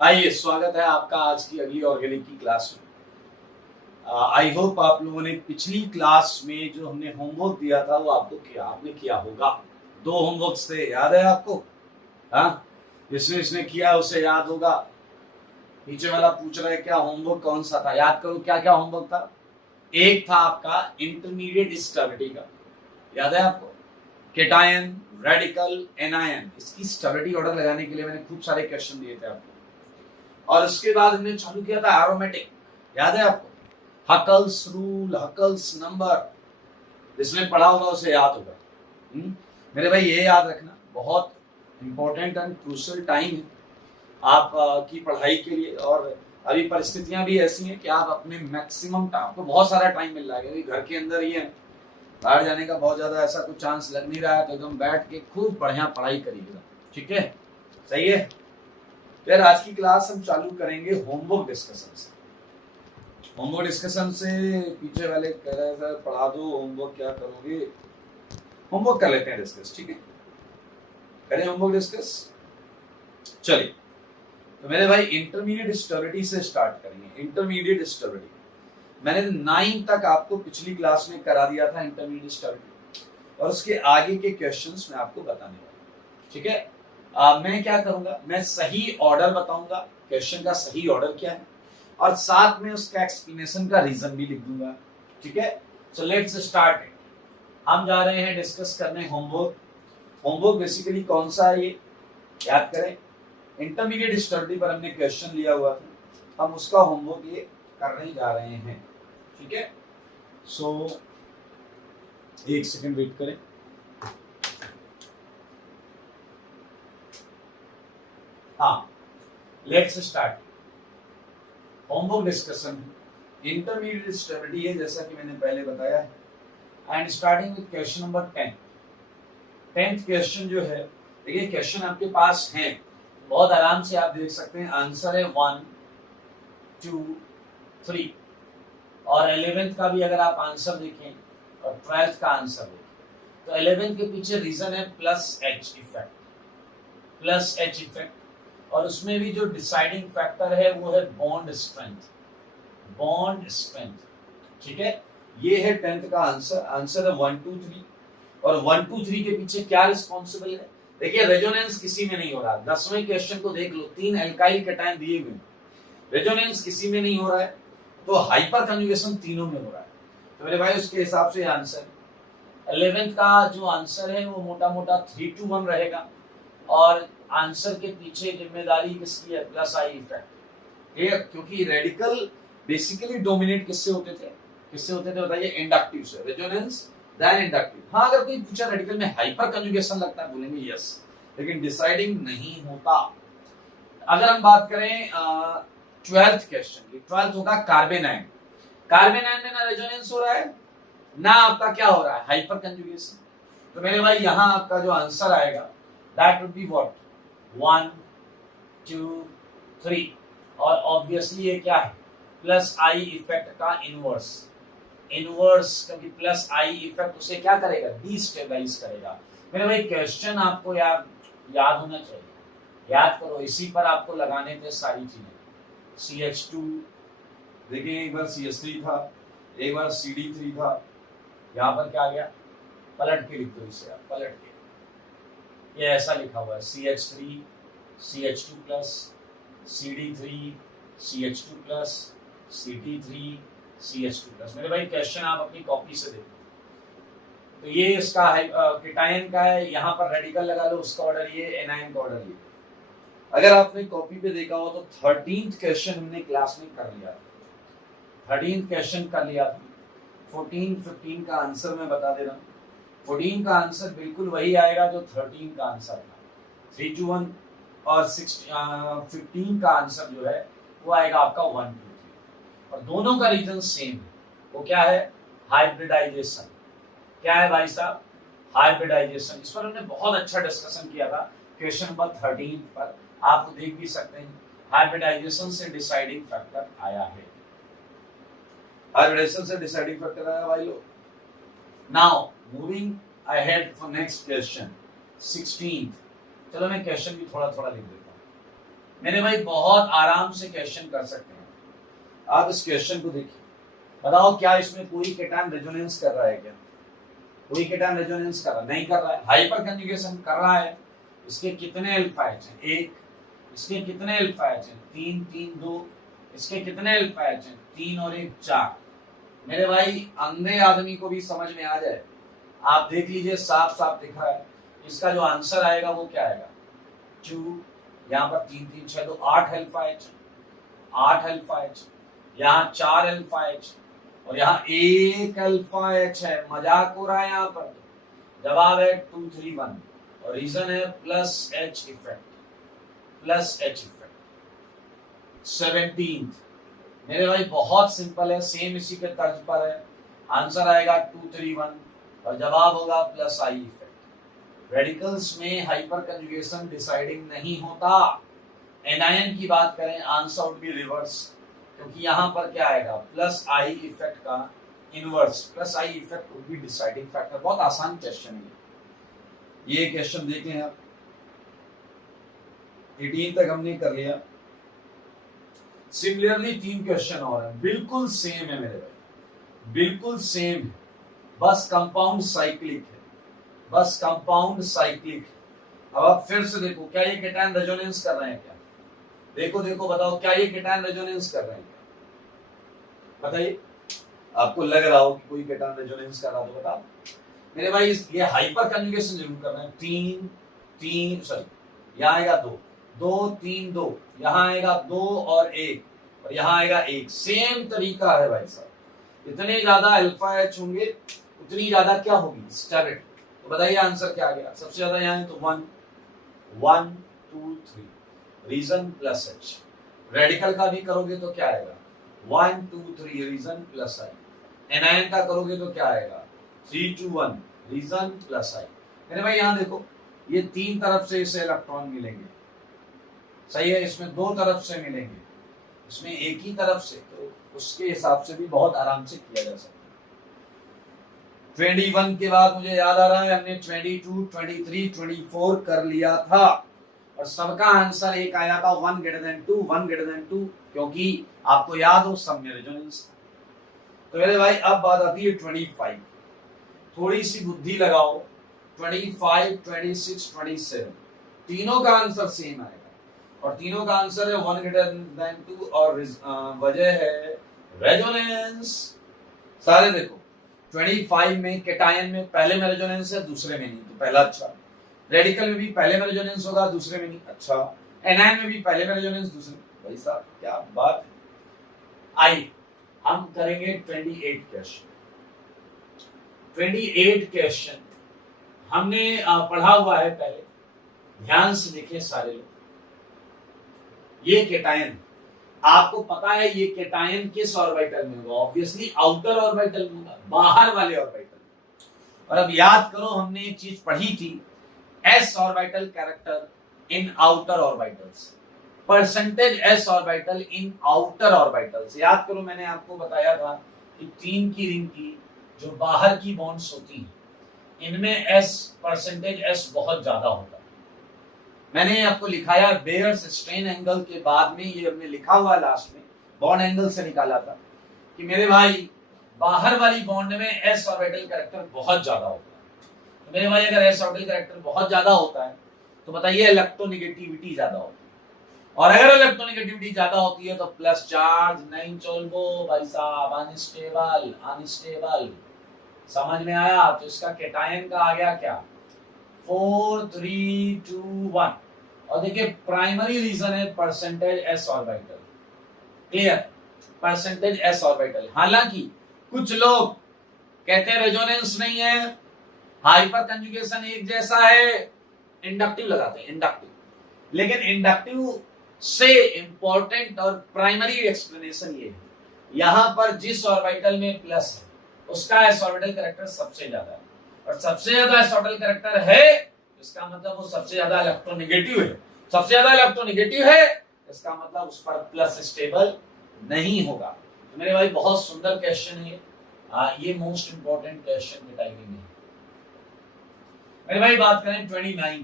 आइए, स्वागत है आपका आज की अगली ऑर्गेनिक की क्लास में। आई होप आप लोगों ने पिछली क्लास में जो हमने होमवर्क दिया था वो आपने किया होगा। 2 होमवर्क्स थे, याद है आपको? हाँ, जिसने इसने किया उसे याद होगा। नीचे वाला पूछ रहा है क्या होमवर्क कौन सा था, याद करो क्या क्या होमवर्क था। एक था आपका इंटरमीडिएट स्टेबिलिटी का, याद है आपको? केटायन, रेडिकल, एनायन, इसकी स्टेबिलिटी ऑर्डर लगाने के लिए मैंने खूब सारे क्वेश्चन दिए थे आपको। और उसके बाद हमने चालू किया था एरोमेटिक, याद है आपको? हकल्स रूल, हकल्स नंबर, जिसने पढ़ा होगा उसे याद होगा। मेरे भाई ये याद रखना, बहुत इंपॉर्टेंट एंड क्रूशियल टाइम है आप की पढ़ाई के लिए। और अभी परिस्थितियां भी ऐसी हैं कि आप अपने मैक्सिमम टाइम, आपको बहुत सारा टाइम मिल रहा है क्योंकि घर के अंदर ही है, बाहर जाने का बहुत ज्यादा ऐसा कुछ चांस लग नहीं रहा है, तो एकदम बैठ के खूब बढ़िया पढ़ाई करिएगा, ठीक है? सही है। फिर आज की क्लास हम चालू करेंगे होमवर्क डिस्कशन से। होमवर्क डिस्कशन से पीछे वाले कह रहे थे पढ़ा दो, होमवर्क क्या करोगे? होमवर्क कर लेते हैं डिस्कस, ठीक है? करें होमवर्क डिस्कस। चलिए, तो मेरे भाई इंटरमीडिएट स्टेबिलिटी से स्टार्ट करेंगे। इंटरमीडिएट स्टेबिलिटी मैंने 9 तक आपको पिछली क्लास में करा दिया था, इंटरमीडिएट स्टेबिलिटी, और उसके आगे के क्वेश्चंस मैं आपको बताने वाला हूं, ठीक है? मैं क्या करूंगा, मैं सही ऑर्डर बताऊंगा, क्वेश्चन का सही ऑर्डर क्या है, और साथ में उसका एक्सप्लेनेशन का रीजन भी लिख दूंगा, ठीक है? So let's start it. हम जा रहे हैं डिस्कस करने होमवर्क। होमवर्क बेसिकली कौन सा है ये याद करें। इंटरमीडिएट स्टडी पर हमने क्वेश्चन लिया हुआ था, हम उसका होमवर्क ये करने जा रहे हैं, ठीक है? सो एक सेकंड वेट करें। हाँ, let's start homework discussion. Intermediate stability है जैसा कि मैंने पहले बताया है, and starting with question number 10th question जो है, देखिए क्वेश्चन आपके पास है, बहुत आराम से आप देख सकते हैं। आंसर है 1, 2, 3, और 11th का भी अगर आप आंसर देखें और 12th का आंसर देखें, तो 11th के पीछे रीजन है plus H effect, plus H effect, और उसमें भी जो डिसाइडिंग फैक्टर है वो है बॉन्ड स्ट्रेंथ, बॉन्ड स्ट्रेंथ, ठीक है? ये है 10th का आंसर। आंसर है 1, 2, 3, और 1, 2, 3 के पीछे क्या रिस्पॉन्सिबल है? देखिए रेजोनेंस किसी में नहीं हो रहा। 10वें क्वेश्चन को देख लो, 3 एल्काइल कैटायन दिए हुए, रेजोनेंस किसी में नहीं हो रहा है, तो हाइपर कंजुगेशन तीनों में हो रहा है। तो मेरे भाई उसके हिसाब से आंसर 11th का जो आंसर है वो मोटा मोटा 3 to 1 रहेगा, और आंसर के पीछे जिम्मेदारी किसकी है? Plus I effect. ये क्योंकि रेडिकल बेसिकली डोमिनेट किससे होते थे? किससे होते थे बताइए? इंडक्टिव से। Resonance then inductive. हाँ, अगर कोई पूछा रेडिकल में हाइपर कंजुगेशन लगता है, बोलेंगे यस, लेकिन डिसाइडिंग नहीं होता। अगर हम बात करें 12th क्वेश्चन की, 12th होगा कार्बेनाइन। कार्बेनाइन में ना रेजोनेंस हो रहा है ना आपका क्या हो रहा है? Hyper conjugation. तो मेरे भाई यहां आपका जो आंसर आएगा दैट वुड बी व्हाट? 1, 2, 3, और ऑब्वियसली ये क्या है? प्लस आई इफेक्ट का इनवर्स, इनवर्स, क्योंकि प्लस आई इफेक्ट उसे क्या करेगा? डिस्टेबलाइज करेगा। मेरे भाई क्वेश्चन आपको याद होना चाहिए, याद करो, इसी पर आपको लगाने थे सारी चीजें। CH2, देखिए एक बार CH3 था, एक बार CD3 था, यहाँ पर क्या आ गया? पलट के लिख दो इसे आप, पलट के। ये ऐसा लिखा हुआ है CH3, CH2 plus, CD3, CH2 plus, CD3, CH2 plus. मेरे भाई क्वेश्चन आप अपनी कॉपी से देखो। तो ये इसका है केटायन का है, यहाँ पर रेडिकल लगा लो, उसका ऑर्डर ये, एनायन का ऑर्डर ये। अगर आपने कॉपी पे देखा हो तो 13th क्वेश्चन हमने क्लास में कर लिया था, 13th क्वेश्चन कर लिया था। 14, 15 का आंसर मैं बता दे रहा हूँ। 14 का आंसर बिल्कुल वही आएगा जो 13 का आंसर था, 3 to 1, और 15 का आंसर जो है वो आएगा आपका 1, 2, 3, और दोनों का रीजन सेम है। वो क्या है? हाइब्रिडाइजेशन। क्या है भाई साहब? हाइब्रिडाइजेशन। इस पर हमने बहुत अच्छा डिस्कशन किया था क्वेश्चन नंबर 13 पर, आप देख भी सकते हैं। हाइब्रिडाइजेशन से डिसाइडिंग फैक्टर आया है, हाइब्रिडाइजेशन से डिसाइडिंग फैक्टर आया भाई लोग। Now moving ahead for next question 16th। चलो मैं क्वेश्चन भी थोड़ा थोड़ा लिख देता हूँ। मेरे भाई बहुत आराम से क्वेश्चन कर सकते हैं। आप इस क्वेश्चन को देखिए, बताओ क्या इसमें कोई केटायन रेजोनेंस कर रहा है क्या? कोई केटायन रेजोनेंस कर रहा नहीं कर रहा है, हाइपर कंजुगेशन कर रहा है। इसके कितने अल्फा एच हैं? 1। इसके कितने अल्फा एच हैं? 3 3 2। इसके कितने अल्फा एच हैं? 3 और 1 4। मेरे भाई अंधे आदमी को भी समझ में आ जाए, आप देख लीजिए, साफ साफ दिख रहा है। इसका जो आंसर आएगा वो क्या आएगा? 2। यहाँ पर 3 3 6 2 8 अल्फा एच, 8 अल्फा एच। यहाँ 4 अल्फा एच और यहाँ 1 अल्फा एच है। मजाक हो रहा है यहाँ पर। जवाब है 2 3 1 और रीजन है plus H effect, plus H effect. 17 मेरे भाई बहुत सिंपल है, सेम इसी के तर्ज पर है। आंसर आएगा 2 3 1 और जवाब होगा प्लस आई इफेक्ट। रेडिकल्स में हाइपर कंजुगेशन डिसाइडिंग नहीं होता। एनायन की बात करें, आंसर वुड बी रिवर्स, क्योंकि यहाँ पर क्या आएगा? प्लस आई इफेक्ट का inverse, plus I effect would be deciding factor. बहुत आसान क्वेश्चन है ये क्वेश्चन देख लें आप। 18 तक हमने कर लिया। सिमिलरली 3 क्वेश्चन और हैं, बिल्कुल सेम है मेरे भाई, बिल्कुल सेम है, बस कंपाउंड साइक्लिक है, बस कंपाउंड साइक्लिक। अब आप फिर से देखो, क्या ये केटायन रेजोनेंस कर रहे हैं क्या? देखो देखो, बताओ क्या ये केटायन रेजोनेंस कर रहे हैं क्या? बताइए, आपको लग रहा हो कि कोई केटायन रेजोनेंस कर रहा हो तो बताओ। मेरे भाई ये हाइपर कंजुगेशन जरूर कर रहे हैं। 3 3 सॉरी, यहाँ आएगा 2 2 3 2, यहाँ आएगा 2 और 1 और यहाँ आएगा 1। सेम तरीका है भाई साहब। इतने ज्यादा अल्फा एच होंगे उतनी ज्यादा क्या होगी? स्टेबिलिटी। तो बताइए आंसर क्या आ गया? सबसे ज्यादा यहाँ है तो 1 1 2 3, रीजन प्लस एच। रेडिकल का भी करोगे तो क्या आएगा? 1 2 3 रीजन प्लस आई। एनायन का करोगे तो क्या आएगा? 3 2 1 रीजन प्लस आई। मेरे भाई यहाँ देखो, ये 3 तरफ से इसे इलेक्ट्रॉन मिलेंगे, सही है। इसमें 2 तरफ से मिलेंगे, इसमें एक ही तरफ से, तो उसके हिसाब से भी बहुत आराम से किया जा सकता है। 21 के बाद मुझे याद आ रहा है हमने 22 23 24 कर लिया था और सबका आंसर एक आया था 1 > 2 1 > 2, क्योंकि आपको याद हो सब में रेजोनेंस। तो मेरे भाई अब बात आती है 25। थोड़ी सी बुद्धि लगाओ। 25 26 27 तीनों का आंसर सेम आएगा और तीनों का आंसर है 1 > 2 और वजह है रेजोनेंस। सारे देखो, 25 में केटायन में पहले में रेजोनेंस है, दूसरे में नहीं, तो पहला अच्छा। रेडिकल में भी पहले में रेजोनेंस होगा, दूसरे में नहीं, अच्छा। एनायन में भी पहले में रेजोनेंस, दूसरे में। भाई साहब क्या बात है। आइए हम करेंगे 28 क्वेश्चन। 28 क्वेश्चन हमने पढ़ा हुआ है पहले, ध्यान से देखिए सारे लोग। ये केटायन, आपको पता है ये केटायन किस ऑर्बिटल में होगा? ऑब्वियसली आउटर ऑर्बिटल में होगा, बाहर वाले ऑर्बिटल में। और अब याद करो, हमने एक चीज पढ़ी थी, s orbital character in outer orbitals, percentage s orbital in outer orbitals. याद करो, मैंने आपको बताया था कि 3 की रिंग की जो बाहर की बॉन्ड्स होती हैं, इनमें s परसेंटेज s बहुत ज्यादा होता है। मैंने आपको लिखाया बेयर्स स्ट्रेन एंगल के बाद में, ये हमने लिखा हुआ लास्ट में, बॉन्ड एंगल से निकाला था कि मेरे भाई बाहर वाली बॉन्ड में s ऑर्बिटल कैरेक्टर बहुत ज्यादा होता है। तो मेरे भाई अगर s ऑर्बिटल कैरेक्टर बहुत ज्यादा होता है तो बताइए इलेक्ट्रोनेगेटिविटी ज्यादा होती है, और अगर इलेक्ट्रोनेगेटिविटी ज्यादा होती है तो प्लस चार्ज नहीं चलबो भाई साहब, अनस्टेबल अनस्टेबल। समझ में आया? तो इसका केटायन का आ गया क्या? 4 3 2 1। और देखिए प्राइमरी रीजन है percentage s orbital. Clear? Percentage s orbital. हालांकि कुछ लोग कहते हैं रेजोनेंस नहीं है, हाइपर कंजुगेशन एक जैसा है, इंडक्टिव लगाते हैं, इंडक्टिव। लेकिन इंडक्टिव से इंपॉर्टेंट और प्राइमरी एक्सप्लेनेशन ये है, यहां पर जिस ऑर्बिटल में प्लस है उसका s ऑर्बिटल कैरेक्टर सबसे ज्यादा है, और सबसे ज्यादा s ऑर्बिटल कैरेक्टर है इसका मतलब वो सबसे ज्यादा इलेक्ट्रोनेगेटिव है। सबसे ज्यादा इलेक्ट्रोनेगेटिव है इसका मतलब उस पर प्लस स्टेबल नहीं होगा। तो मेरे भाई बहुत सुंदर क्वेश्चन है ये मोस्ट इंपॉर्टेंट क्वेश्चन के टाइपिंग में। मेरे भाई बात करें 29,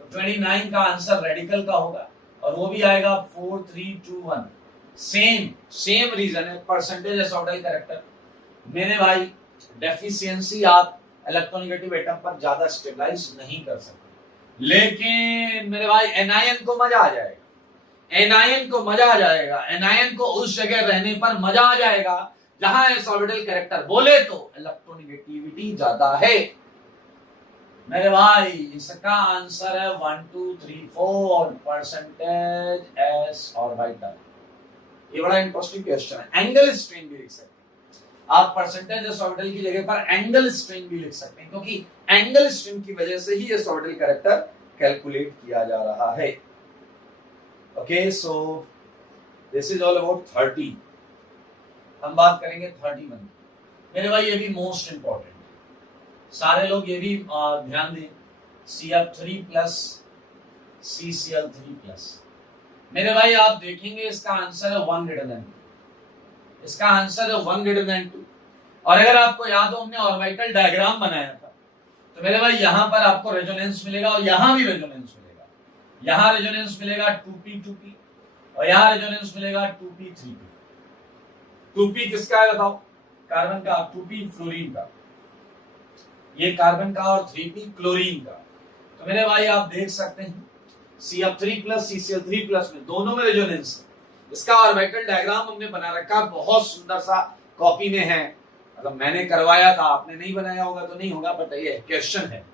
तो 29 का आंसर रेडिकल का होगा और और वो भी आएगा 4 3 2 1। सेम रीजन है, परसेंटेज एस ऑर्बिटल कैरेक्टर। मेरे भाई डेफिशिएंसी आप इलेक्ट्रोनेगेटिव एटम पर ज्यादा स्टेबलाइज नहीं कर सकते, लेकिन मेरे भाई एनआईएन को मजा आ जाएगा, एनआईएन को मजा आ जाएगा, एनआईएन को उस जगह रहने पर मजा आ जाएगा जहां एस ऑर्बिटल कैरेक्टर बोले तो इलेक्ट्रोनेगेटिविटी ज्यादा है। मेरे भाई इसका आंसर है 1 2 3 4 परसेंटेज एस ऑर्बिटल। ये बड़ा इंटरेस्टिंग क्वेश्चन है। एंगल स्ट्रेन भी लिख सकते हैं आप, परसेंटेज एस ऑर्बिटल की जगह पर एंगल स्ट्रेन भी लिख सकते हैं, क्योंकि एंगल स्ट्रेन की वजह से ही एस ऑर्बिटल कैरेक्टर कैलकुलेट किया जा रहा है। Okay, so this is all about 30। हम बात करेंगे 31। मेरे भाई ये भी मोस्ट इंपॉर्टेंट, सारे लोग ये भी ध्यान दें। CF3 plus CCl3 plus. मेरे भाई आप देखेंगे इसका आंसर है 1 ग्रेटर देन 2, इसका आंसर है 1 ग्रेटर देन 2। और अगर आपको याद हो हमने ऑर्बिटल डायग्राम बनाया था, तो मेरे भाई यहां पर आपको रेजोनेंस मिलेगा और यहां भी रेजोनेंस मिलेगा। यहां रेजोनेंस मिलेगा 2p और यहां रेजोनेंस मिलेगा 2p 2p किसका है बताओ? कार्बन का। 2p फ्लोरीन का, ये कार्बन का, और 3p क्लोरीन का। तो मेरे भाई आप देख सकते हैं CF3 प्लस CCl3 प्लस में दोनों में रेजोनेंस है। इसका ऑर्बिटल डायग्राम हमने बना रखा, बहुत सुंदर सा, कॉपी में है, मतलब मैंने करवाया था, आपने नहीं बनाया होगा तो नहीं होगा, बट ये क्वेश्चन है।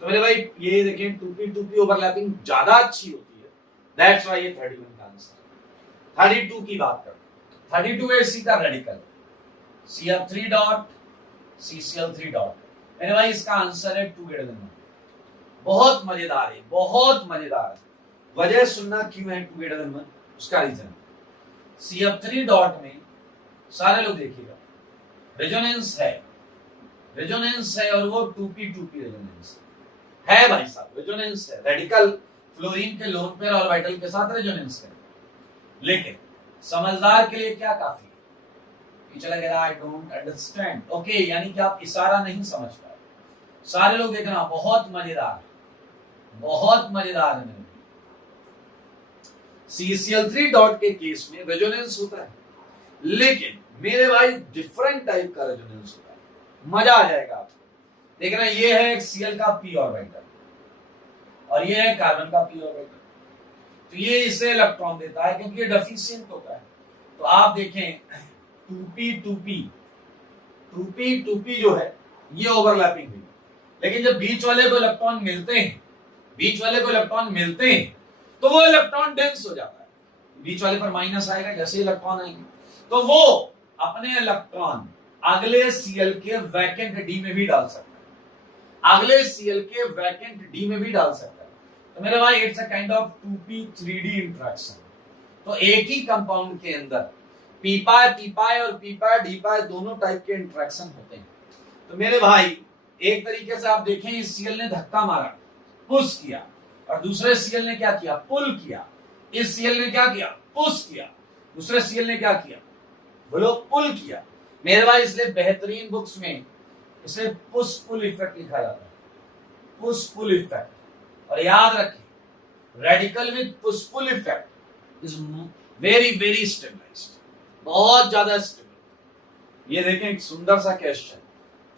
तो मेरे भाई ये देखें 2p ओवरलैपिंग ज्यादा अच्छी होती है, दैट्स व्हाई ये 31 का आंसर। 32 की बात करते हैं। 32 है सीधा radical, CF3 dot CCl3 dot. मेरे भाई इसका आंसर है 2 ग्रेटर देन 1। बहुत मजेदार है, बहुत मजेदार है। वजह सुनना क्यों है 2 ग्रेटर देन 1, उसका रीजन। CF3 डॉट में सारे लोग देखिएगा रेजोनेंस है, रेजोनेंस है, और वो 2p रेजोनेंस है भाई साहब, रेजोनेंस है। रेडिकल फ्लोरीन के लोन पेयर ऑर्बिटल के साथ रेजोनेंस है, लेकिन समझदार के लिए क्या काफी है? चला गया आई डोंट अंडरस्टैंड, ओके, यानी कि आप इशारा नहीं समझ पाए। सारे लोग देखना, बहुत मजेदार, बहुत मजेदार है। CCl3 डॉट के केस में रेजोनेंस होता है, लेकिन मेरे भाई डिफरेंट टाइप का रेजोनेंस होता है, मजा आ जाएगा आपको। देखना, ये है एक Cl का p ऑर्बिटल और ये है कार्बन का p ऑर्बिटल, तो ये इसे इलेक्ट्रॉन देता है क्योंकि ये डेफिशिएंट होता है। तो आप देखें 2p जो है ये ओवरलैपिंग हुई, लेकिन जब बीच वाले को इलेक्ट्रॉन मिलते हैं, बीच वाले को इलेक्ट्रॉन मिलते हैं, तो वो इलेक्ट्रॉन डेंस हो जाता है। बीच वाले पर माइनस आएगा, जैसे इलेक्ट्रॉन आएंगे तो वो अपने इलेक्ट्रॉन अगले Cl के वैकेंट D में भी डाल सकता है, अगले Cl के वैकेंट D में भी डाल सकता है। तो मेरे भाई it's a kind of 2p3d interaction. तो एक ही कंपाउंड के अंदर p पाई और p पाई दोनों टाइप के इंटरेक्शन होते हैं। तो मेरे भाई एक तरीके से आप देखें, इस Cl ने धक्का मारा, पुश किया, और दूसरे Cl ने क्या किया? पुल किया। इस Cl ने क्या किया? पुश किया। दूसरे Cl ने क्या किया? बोलो, पुल किया। मेरे भाई इसलिए बेहतरीन बुक्स में इसे पुश पुल इफेक्ट लिखा जाता है, पुश पुल इफेक्ट। और याद रखें, radical with push pull effect is very very stabilized, बहुत ज्यादा स्टेबल। ये देखें एक सुंदर सा question,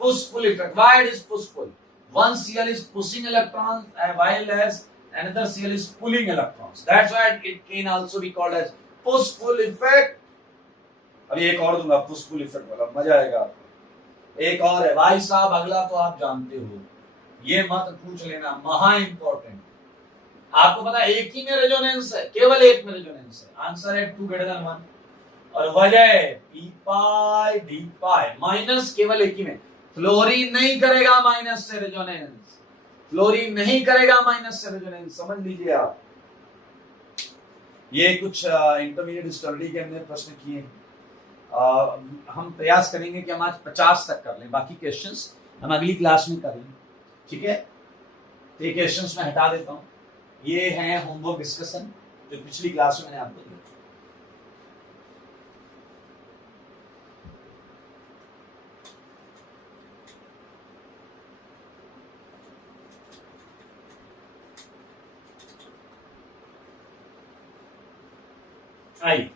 push pull effect. Why it is push pull? One Cl is pushing electrons while as another Cl is pulling electrons. That's why it can also be called as push pull effect. अभी एक और दूंगा push pull effect वाला, मजा आएगा आपको। एक और है भाई साहब, अगला तो आप जानते हो, ये मत पूछ लेना, महा इंपॉर्टेंट। आपको पता है एक ही में रेजोनेंस है, केवल एक में रेजोनेंस है, आंसर है 2 ग्रेटर देन 1। और वजह p पाई d पाई, माइनस केवल एक ही में। फ्लोरीन नहीं करेगा माइनस से रेजोनेंस, फ्लोरीन नहीं करेगा माइनस से रेजोनेंस, समझ लीजिए आप। ये कुछ इंटरमीडिएट स्टडी के हमने प्रश्न किए। हम प्रयास करेंगे कि हम आज 50 तक कर लें, बाकी क्वेश्चंस हम अगली क्लास में करेंगे, ठीक है? तो ये क्वेश्चंस मैं हटा देता हूं, ये हैं होमवर्क डिस्कशन जो पिछली क्लास में मैंने आपको दिया। आई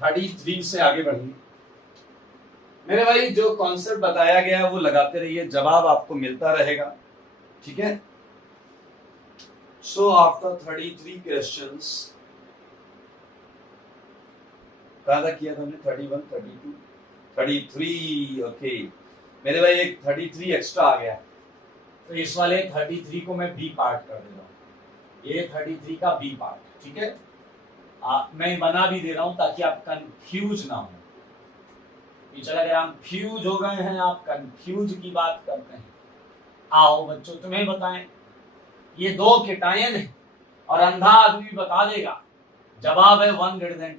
33 से आगे बढ़िए मेरे भाई। जो कॉन्सेप्ट बताया गया है वो लगाते रहिए, जवाब आपको मिलता रहेगा, ठीक है। सो आफ्टर 33 क्वेश्चंस, कहा था किया था हमने 31, 32, 33, ओके मेरे भाई एक 33 एक्स्ट्रा आ गया, तो इस वाले 33 को मैं बी पार्ट कर दे रहा हूँ, ये 33 का बी पार्ट, ठीक है। मैं बना भी दे रहा हूं ताकि आप कंफ्यूज ना हो। चला गया, हम फ्यूज हो गए हैं, आप कंफ्यूज की बात करते हैं। आओ बच्चों तुम्हें बताएं, ये दो केटायन है और अंधा आदमी बता देगा, जवाब है 1 > 2,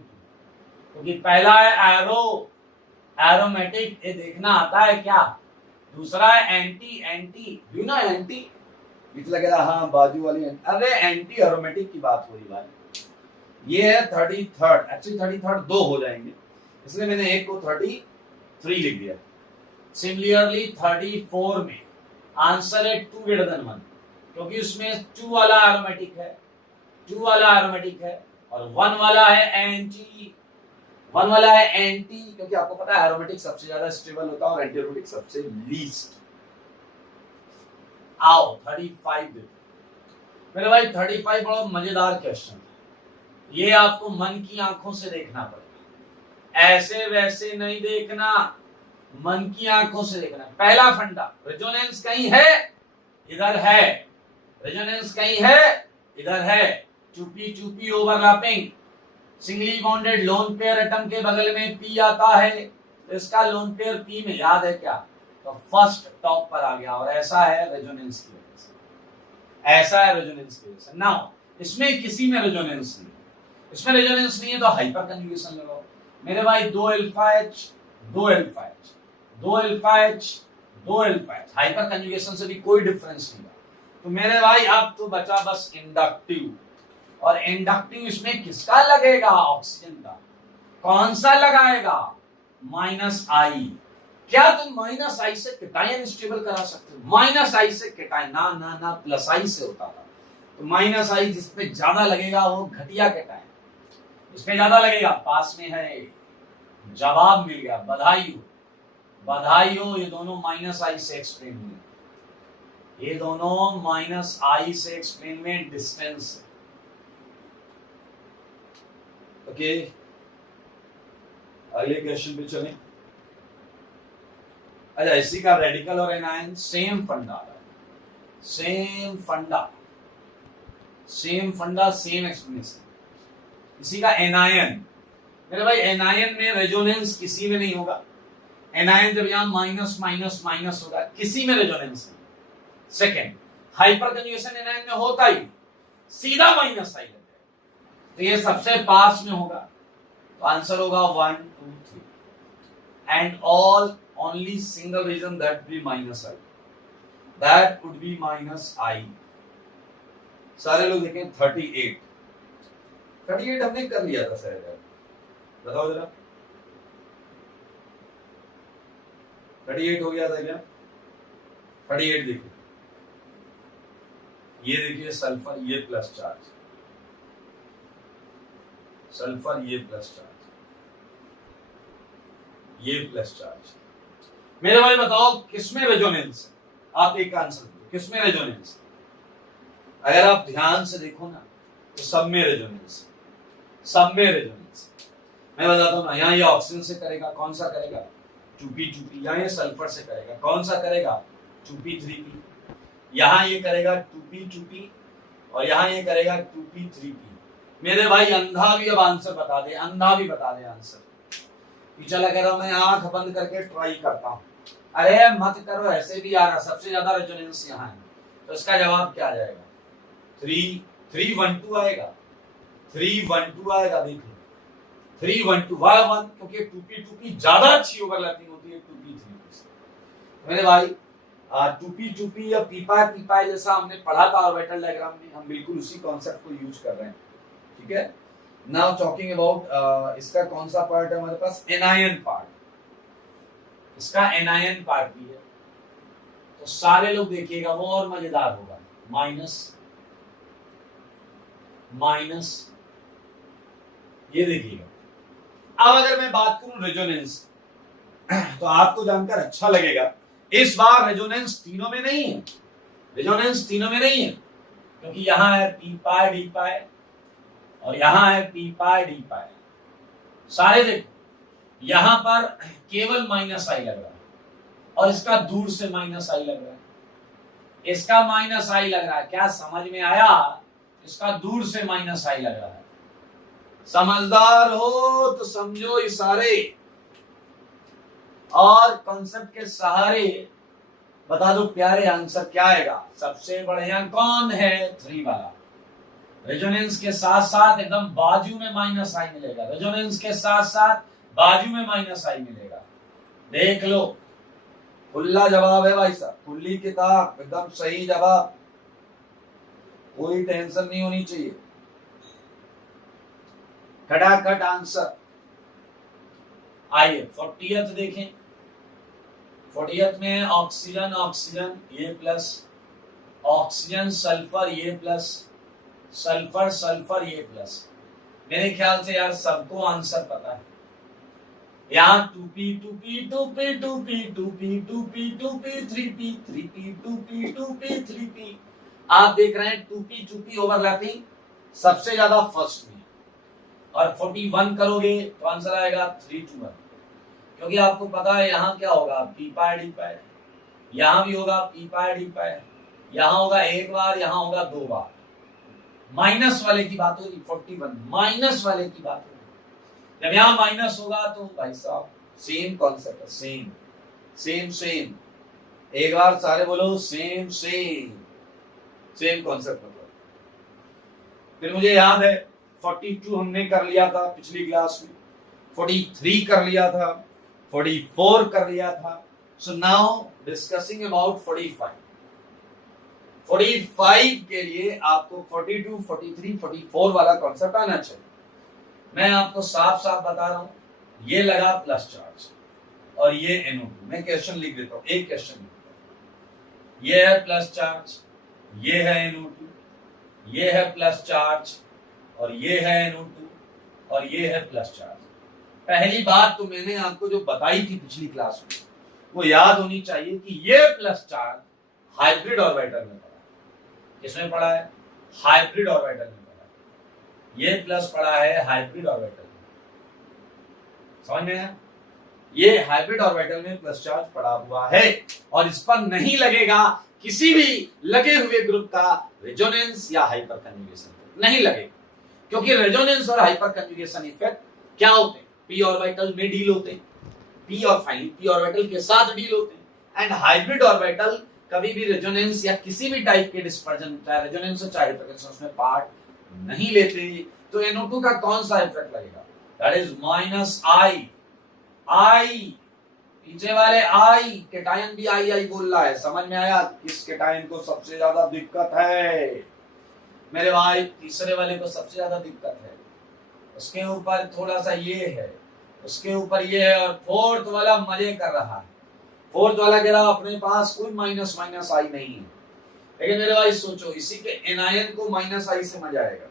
क्योंकि पहला है एरोमेटिक, ये देखना आता है क्या। दूसरा है एंटी यू नो एंटी, लग रहा हाँ बाजू वाली, अरे एंटी एरोमेटिक की बात हो रही भाई। ये है 33rd, एक्चुअली 33rd 2 हो जाएंगे, इसलिए मैंने एक को 33 लिख दिया। सिमिलरली 34 में आंसर है 2 > 1, क्योंकि उसमें 2 वाला एरोमेटिक है, 2 वाला एरोमेटिक है, और 1 वाला है एंटी, 1 वाला है एंटी, क्योंकि आपको पता है एरोमेटिक सबसे ज्यादा स्टेबल होता है और एंटी एरोमेटिक सबसे लीस्ट। आओ 35 मेरे भाई, 35 बड़ा मजेदार क्वेश्चन है। ये आपको मन की आंखों से देखना पड़ेगा, ऐसे वैसे नहीं देखना, मन की आंखों से देखना। पहला फंडा, रेजोनेंस कहीं है, इधर है, रेजोनेंस कहीं है, इधर है, चुपी चुपी overlapping, singly bonded lone pair atom के बगल में पी आता है, तो इसका लोन पेयर पी में याद है क्या, तो फर्स्ट टॉप पर आ गया, और ऐसा है रेजोनेंस की वजह से, ऐसा है रेजोनेंस की वजह से। नाउ इसमें किसी में रेजोनेंस नहीं, इसमें रेजोनेंस नहीं है तो हाइपर कन्जुगेशन लगाओ मेरे भाई। 2 alpha H, 2 alpha H, 2 alpha H, 2 alpha H, hyper conjugation से भी कोई डिफरेंस नहीं है। तो मेरे भाई अब तो बचा बस इंडक्टिव, और इंडक्टिव इसमें किसका लगेगा, ऑक्सीजन का। कौन सा लगाएगा, -I। क्या तुम -I से केटायन स्टेबल करा सकते हो, -I से केटायन ना ना ना, +I से होता था। तो -I जिसपे ज्यादा लगेगा वो घटिया केटायन, इसमें ज्यादा लगेगा, पास में है, जवाब मिल गया, बधाई हो, बधाई हो। ये दोनों -I से एक्सप्लेन हुए, ये दोनों -I से एक्सप्लेन में डिस्टेंस है, ओके। अगले क्वेश्चन पे चलें। अच्छा, इसी का रेडिकल और एनायन सेम फंडा, सेम फंडा, सेम फंडा, सेम एक्सप्लेनेशन। इसी का एनायन, मेरे भाई एनायन में रेजोनेंस किसी में नहीं होगा, एनायन जब यहां माइनस माइनस माइनस होगा, किसी में रेजोनेंस नहीं। सेकेंड, हाइपर कंजुगेशन एनायन में होता ही, सीधा -I लग जाएगा, तो ये सबसे पास में होगा, तो आंसर होगा 1, 2, 3, and all only single reason that be -I, that would be -I। सारे लोग देखें 38 हमने कर लिया था सर, बताओ जरा 38 हो गया था क्या। 38 देखिए, ये देखिए सल्फर, ये प्लस चार्ज, सल्फर ये प्लस चार्ज, ये प्लस चार्ज। मेरे भाई बताओ किसमें रेजोनेंस है, आप एक आंसर दो, किसमें रेजोनेंस। अगर आप ध्यान से देखो ना तो सब में रेजोनेंस, सब में रेजोनेंस। मैं बताता हूँ ना, यहाँ ये ऑक्सीजन से करेगा, कौन सा करेगा 2p2p, यहाँ ये सल्फर से करेगा, कौन सा करेगा 2p3p, यहाँ ये करेगा 2p2p, और यहाँ ये करेगा 2p3p। मेरे भाई अंधा भी अब आंसर बता दे, अंधा भी बता दे आंसर। चला कह रहा हूं मैं आंख बंद करके ट्राई करता हूं, अरे मत करो, ऐसे भी आ रहा, सबसे ज्यादा रेजोनेंस यहाँ है, तो इसका जवाब क्या आ जाएगा, 312 आएगा, 312 आएगा। देखिए 312 1, क्योंकि 2p2p ज्यादा अच्छी ओवरलैपिंग होती है 2p3p से। मेरे भाई 2p2p या p जैसा हमने पढ़ा था ऑर्बिटल डायग्राम में, हम बिल्कुल उसी कॉन्सेप्ट को यूज कर रहे हैं, ठीक है। नाउ टॉकिंग अबाउट इसका कौन सा पार्ट है हमारे पास, एनायन पार्ट, इसका एनायन पार्ट भी है, तो सारे लोग देखिएगा वो और मजेदार होगा, माइनस माइनस ये देखिएगा। अब अगर मैं बात करूं रेजोनेंस, तो आपको जानकर अच्छा लगेगा, इस बार रेजोनेंस तीनों में नहीं है, रेजोनेंस तीनों में नहीं है, क्योंकि यहां है पी पाई डी पाई और यहां है पी पाई डी पाई। सारे देखो, यहां पर केवल माइनस आई लग रहा है और इसका दूर से माइनस आई लग रहा है, इसका माइनस आई लग रहा है। क्या समझ में आया? इसका दूर से माइनस आई लग रहा है। समझदार हो तो समझो इशारे और कॉन्सेप्ट के सहारे बता दो प्यारे आंसर क्या आएगा। सबसे बढ़िया कौन है? 3 वाला। रेजोनेंस के साथ साथ एकदम बाजू में माइनस आई मिलेगा, रेजोनेंस के साथ साथ बाजू में माइनस आई मिलेगा। देख लो, खुला जवाब है भाई साहब, खुली किताब, एकदम सही जवाब, कोई टेंशन नहीं होनी चाहिए, खटाखट आंसर। आइए 40th देखें। 40th में ऑक्सीजन ऑक्सीजन ये प्लस, ऑक्सीजन सल्फर ये प्लस, सल्फर सल्फर ये प्लस। मेरे ख्याल से यार सबको आंसर पता है। यहाँ 2p 2p 2p 2p 2p 2p 2p 3p 3p 2p 2p 3p। आप देख रहे हैं 2p 2p ओवरलैपिंग सबसे ज्यादा फर्स्ट में, और 41 करोगे तो आंसर आएगा 3 to 1, क्योंकि आपको पता है यहाँ क्या होगा, पी पाई डी पाई, यहाँ भी होगा पी पाई डी पाई, यहाँ होगा एक बार, यहाँ होगा 2 बार। माइनस वाले की बात होगी, 41 माइनस वाले की बात होगी। जब यहाँ माइनस होगा तो भाई साहब सेम कॉन्सेप्ट है, सेम सेम सेम। एक बार सारे बोलो सेम सेम, सेम कॉन्सेप्ट मतलब। फिर मुझे याद है 42 हमने कर लिया था पिछली क्लास में, 43 कर लिया था, 44 कर लिया था। So now discussing about 45। 45 के लिए आपको 42, 43, 44 वाला कॉन्सेप्ट आना चाहिए। मैं आपको साफ साफ बता रहा हूं, ये लगा प्लस चार्ज और ये NO2। मैं क्वेश्चन लिख देता हूं, एक क्वेश्चन लिख देता हूं। ये है प्लस चार्ज, ये है NO2, ये है प्लस चार्ज और ये है NO2 और ये है प्लस चार्ज। पहली बात तो मैंने आपको जो बताई थी पिछली क्लास में वो याद होनी चाहिए कि ये प्लस चार्ज हाइब्रिड ऑर्बिटल में पड़ा है। किसमें पड़ा है? हाइब्रिड ऑर्बिटल में। ये प्लस पड़ा है हाइब्रिड ऑर्बिटल में, समझ में आया? ये हाइब्रिड ऑर्बिटल में प्लस चार्ज पड़ा हुआ है और इस पर नहीं लगेगा किसी भी लगे हुए ग्रुप का रेजोनेंस या हाइपर कंजुगेशन, नहीं लगेगा, क्योंकि रेजोनेंस और हाइपर कंजुगेशन इफेक्ट क्या होते हैं? पी ऑर्बिटल में डील होते हैं, पी और फाइनली पी ऑर्बिटल के साथ डील होते हैं। एंड हाइब्रिड ऑर्बिटल कभी भी रेजोनेंस या किसी भी टाइप के डिस्पर्जन, चाहे रेजोनेंस हो चाहे हाइपर कंजुगेशन, उसमें पार्ट नहीं लेते। तो NO2 का कौन सा इफेक्ट लगेगा? दैट इज माइनस आई। आई पीछे वाले आई, केटायन भी आई बोल रहा है। समझ में आया? किस केटायन को सबसे ज्यादा दिक्कत है मेरे भाई? तीसरे वाले को सबसे ज्यादा दिक्कत है, उसके ऊपर थोड़ा सा ये है, उसके ऊपर ये है, और फोर्थ वाला मजे कर रहा है। फोर्थ वाला कह रहा अपने पास कोई माइनस माइनस आई नहीं है। लेकिन मेरे भाई सोचो, इसी के एनायन को माइनस आई से मजा आएगा,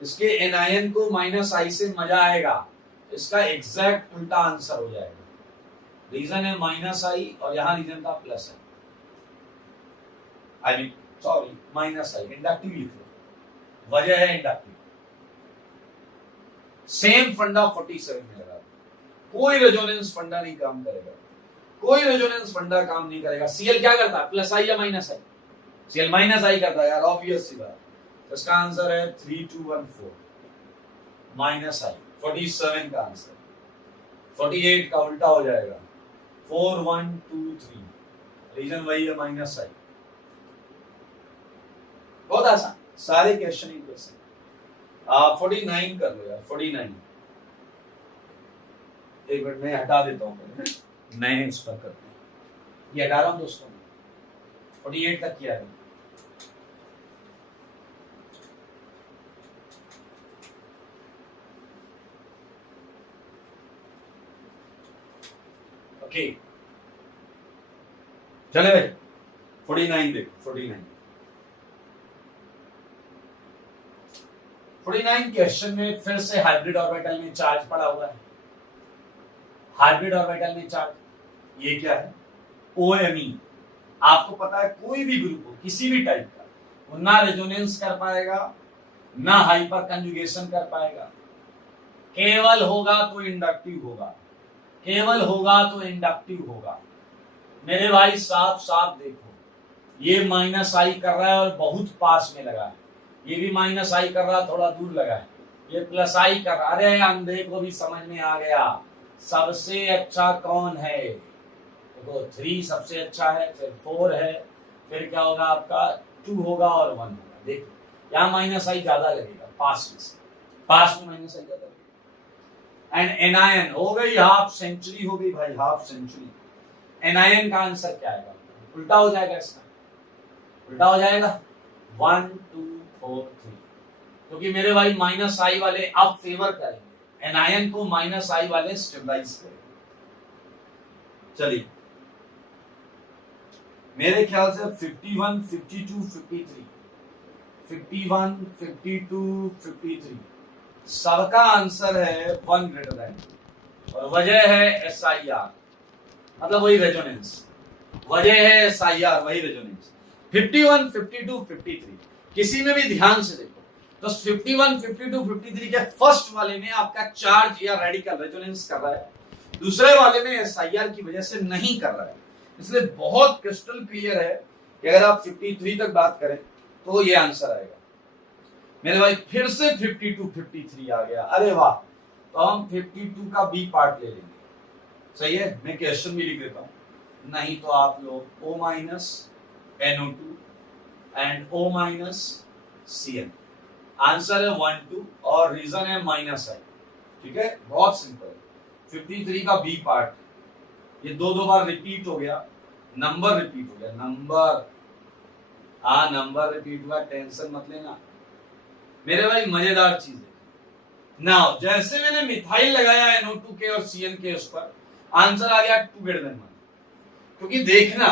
इसके एनायन को माइनस आई से मजा आएगा, इसका एग्जैक्ट उल्टा आंसर हो जाएगा। रीजन है माइनस आई और यहां रीजन था plus I, I mean sorry minus I. Inductive लिख लो, वजह है इंडक्टिव। सेम फंडा 47 में लगा, कोई रेजोनेंस फंडा नहीं काम करेगा, कोई रेजोनेंस फंडा काम नहीं करेगा। सीएल क्या करता है? प्लस आई या माइनस आई? सीएल माइनस आई करता है यार, ऑब्वियस सी बात। तो इसका आंसर है 3214 माइनस आई। 47 का आंसर, 48 का उल्टा हो जाएगा 4123, रीजन वही है माइनस आई। बहुत आसान, सारे क्वेश्चन ही क्वेश्चन। 49 कर लो यार, 49। एक मिनट में हटा देता हूँ, नए इस पर करते हैं, ये हटा रहा हूँ दोस्तों। 48 तक किया है। ओके चले भाई, 49 देखो, 49 49 क्वेश्चन में फिर से हाइब्रिड ऑर्बिटल में चार्ज पड़ा हुआ है। हाइब्रिड ऑर्बिटल में चार्ज ये क्या है? OMe। आपको पता है कोई भी ग्रुप हो किसी भी टाइप का, वो ना रेजोनेंस कर पाएगा ना हाइपर कंजुगेशन कर पाएगा, केवल होगा तो इंडक्टिव होगा, केवल होगा तो इंडक्टिव होगा। मेरे भाई साफ साफ देखो, ये माइनस आई कर रहा है और बहुत पास में लगा है, ये भी माइनस आई कर रहा है थोड़ा दूर लगा है, ये प्लस आई कर रहा। अरे अंधे को भी समझ में आ गया सबसे अच्छा कौन है। देखो 3 सबसे अच्छा है, फिर 4 है, फिर क्या होगा आपका 2 होगा और 1 होगा। देखो यहाँ माइनस आई ज्यादा लगेगा पास में से, पास में माइनस आई ज्यादा लगेगा। एंड एनायन हो गई हाफ सेंचुरी, हो गई भाई हाफ सेंचुरी। एनायन का आंसर क्या आएगा? उल्टा हो जाएगा, इसका उल्टा हो जाएगा 1 2 4 3, क्योंकि मेरे भाई माइनस आई वाले अब फेवर करेंगे, एनायन को माइनस आई वाले स्टेबलाइज करेंगे। चलिए मेरे ख्याल से 51 52 53 51 52 53 सबका आंसर है 1 ग्रेटर देन, और वजह है SIR, मतलब वही रेजोनेंस, वजह है SIR वही रेजोनेंस। 51 52 53 किसी में भी ध्यान से देखो तो 51 52 53 के फर्स्ट वाले में आपका चार्ज या रेडिकल रेजोनेंस कर रहा है, दूसरे वाले में SIR की वजह से नहीं कर रहा है। इसलिए बहुत क्रिस्टल क्लियर है कि अगर आप 53 तक बात करें तो ये आंसर आएगा। मेरे भाई फिर से 52 53 आ गया, अरे वाह। तो हम 52 का बी पार्ट ले लेंगे, सही है। मैं क्वेश्चन भी लिख देता हूं, नहीं तो आप लोग O minus NO2 and O minus Cn। Answer है 1 2 और रीजन है माइनस आई, ठीक है, बहुत सिंपल। 53 का बी पार्ट, ये दो बार रिपीट हो गया, नंबर रिपीट हो गया, नंबर नंबर रिपीट हुआ, टेंशन मत लेना मेरे भाई, मजेदार चीज है ना। जैसे मैंने मिथाइल लगाया NO2 के और Cn के उस पर, आंसर आ गया 2 ग्रेटर देन 1, क्योंकि देखना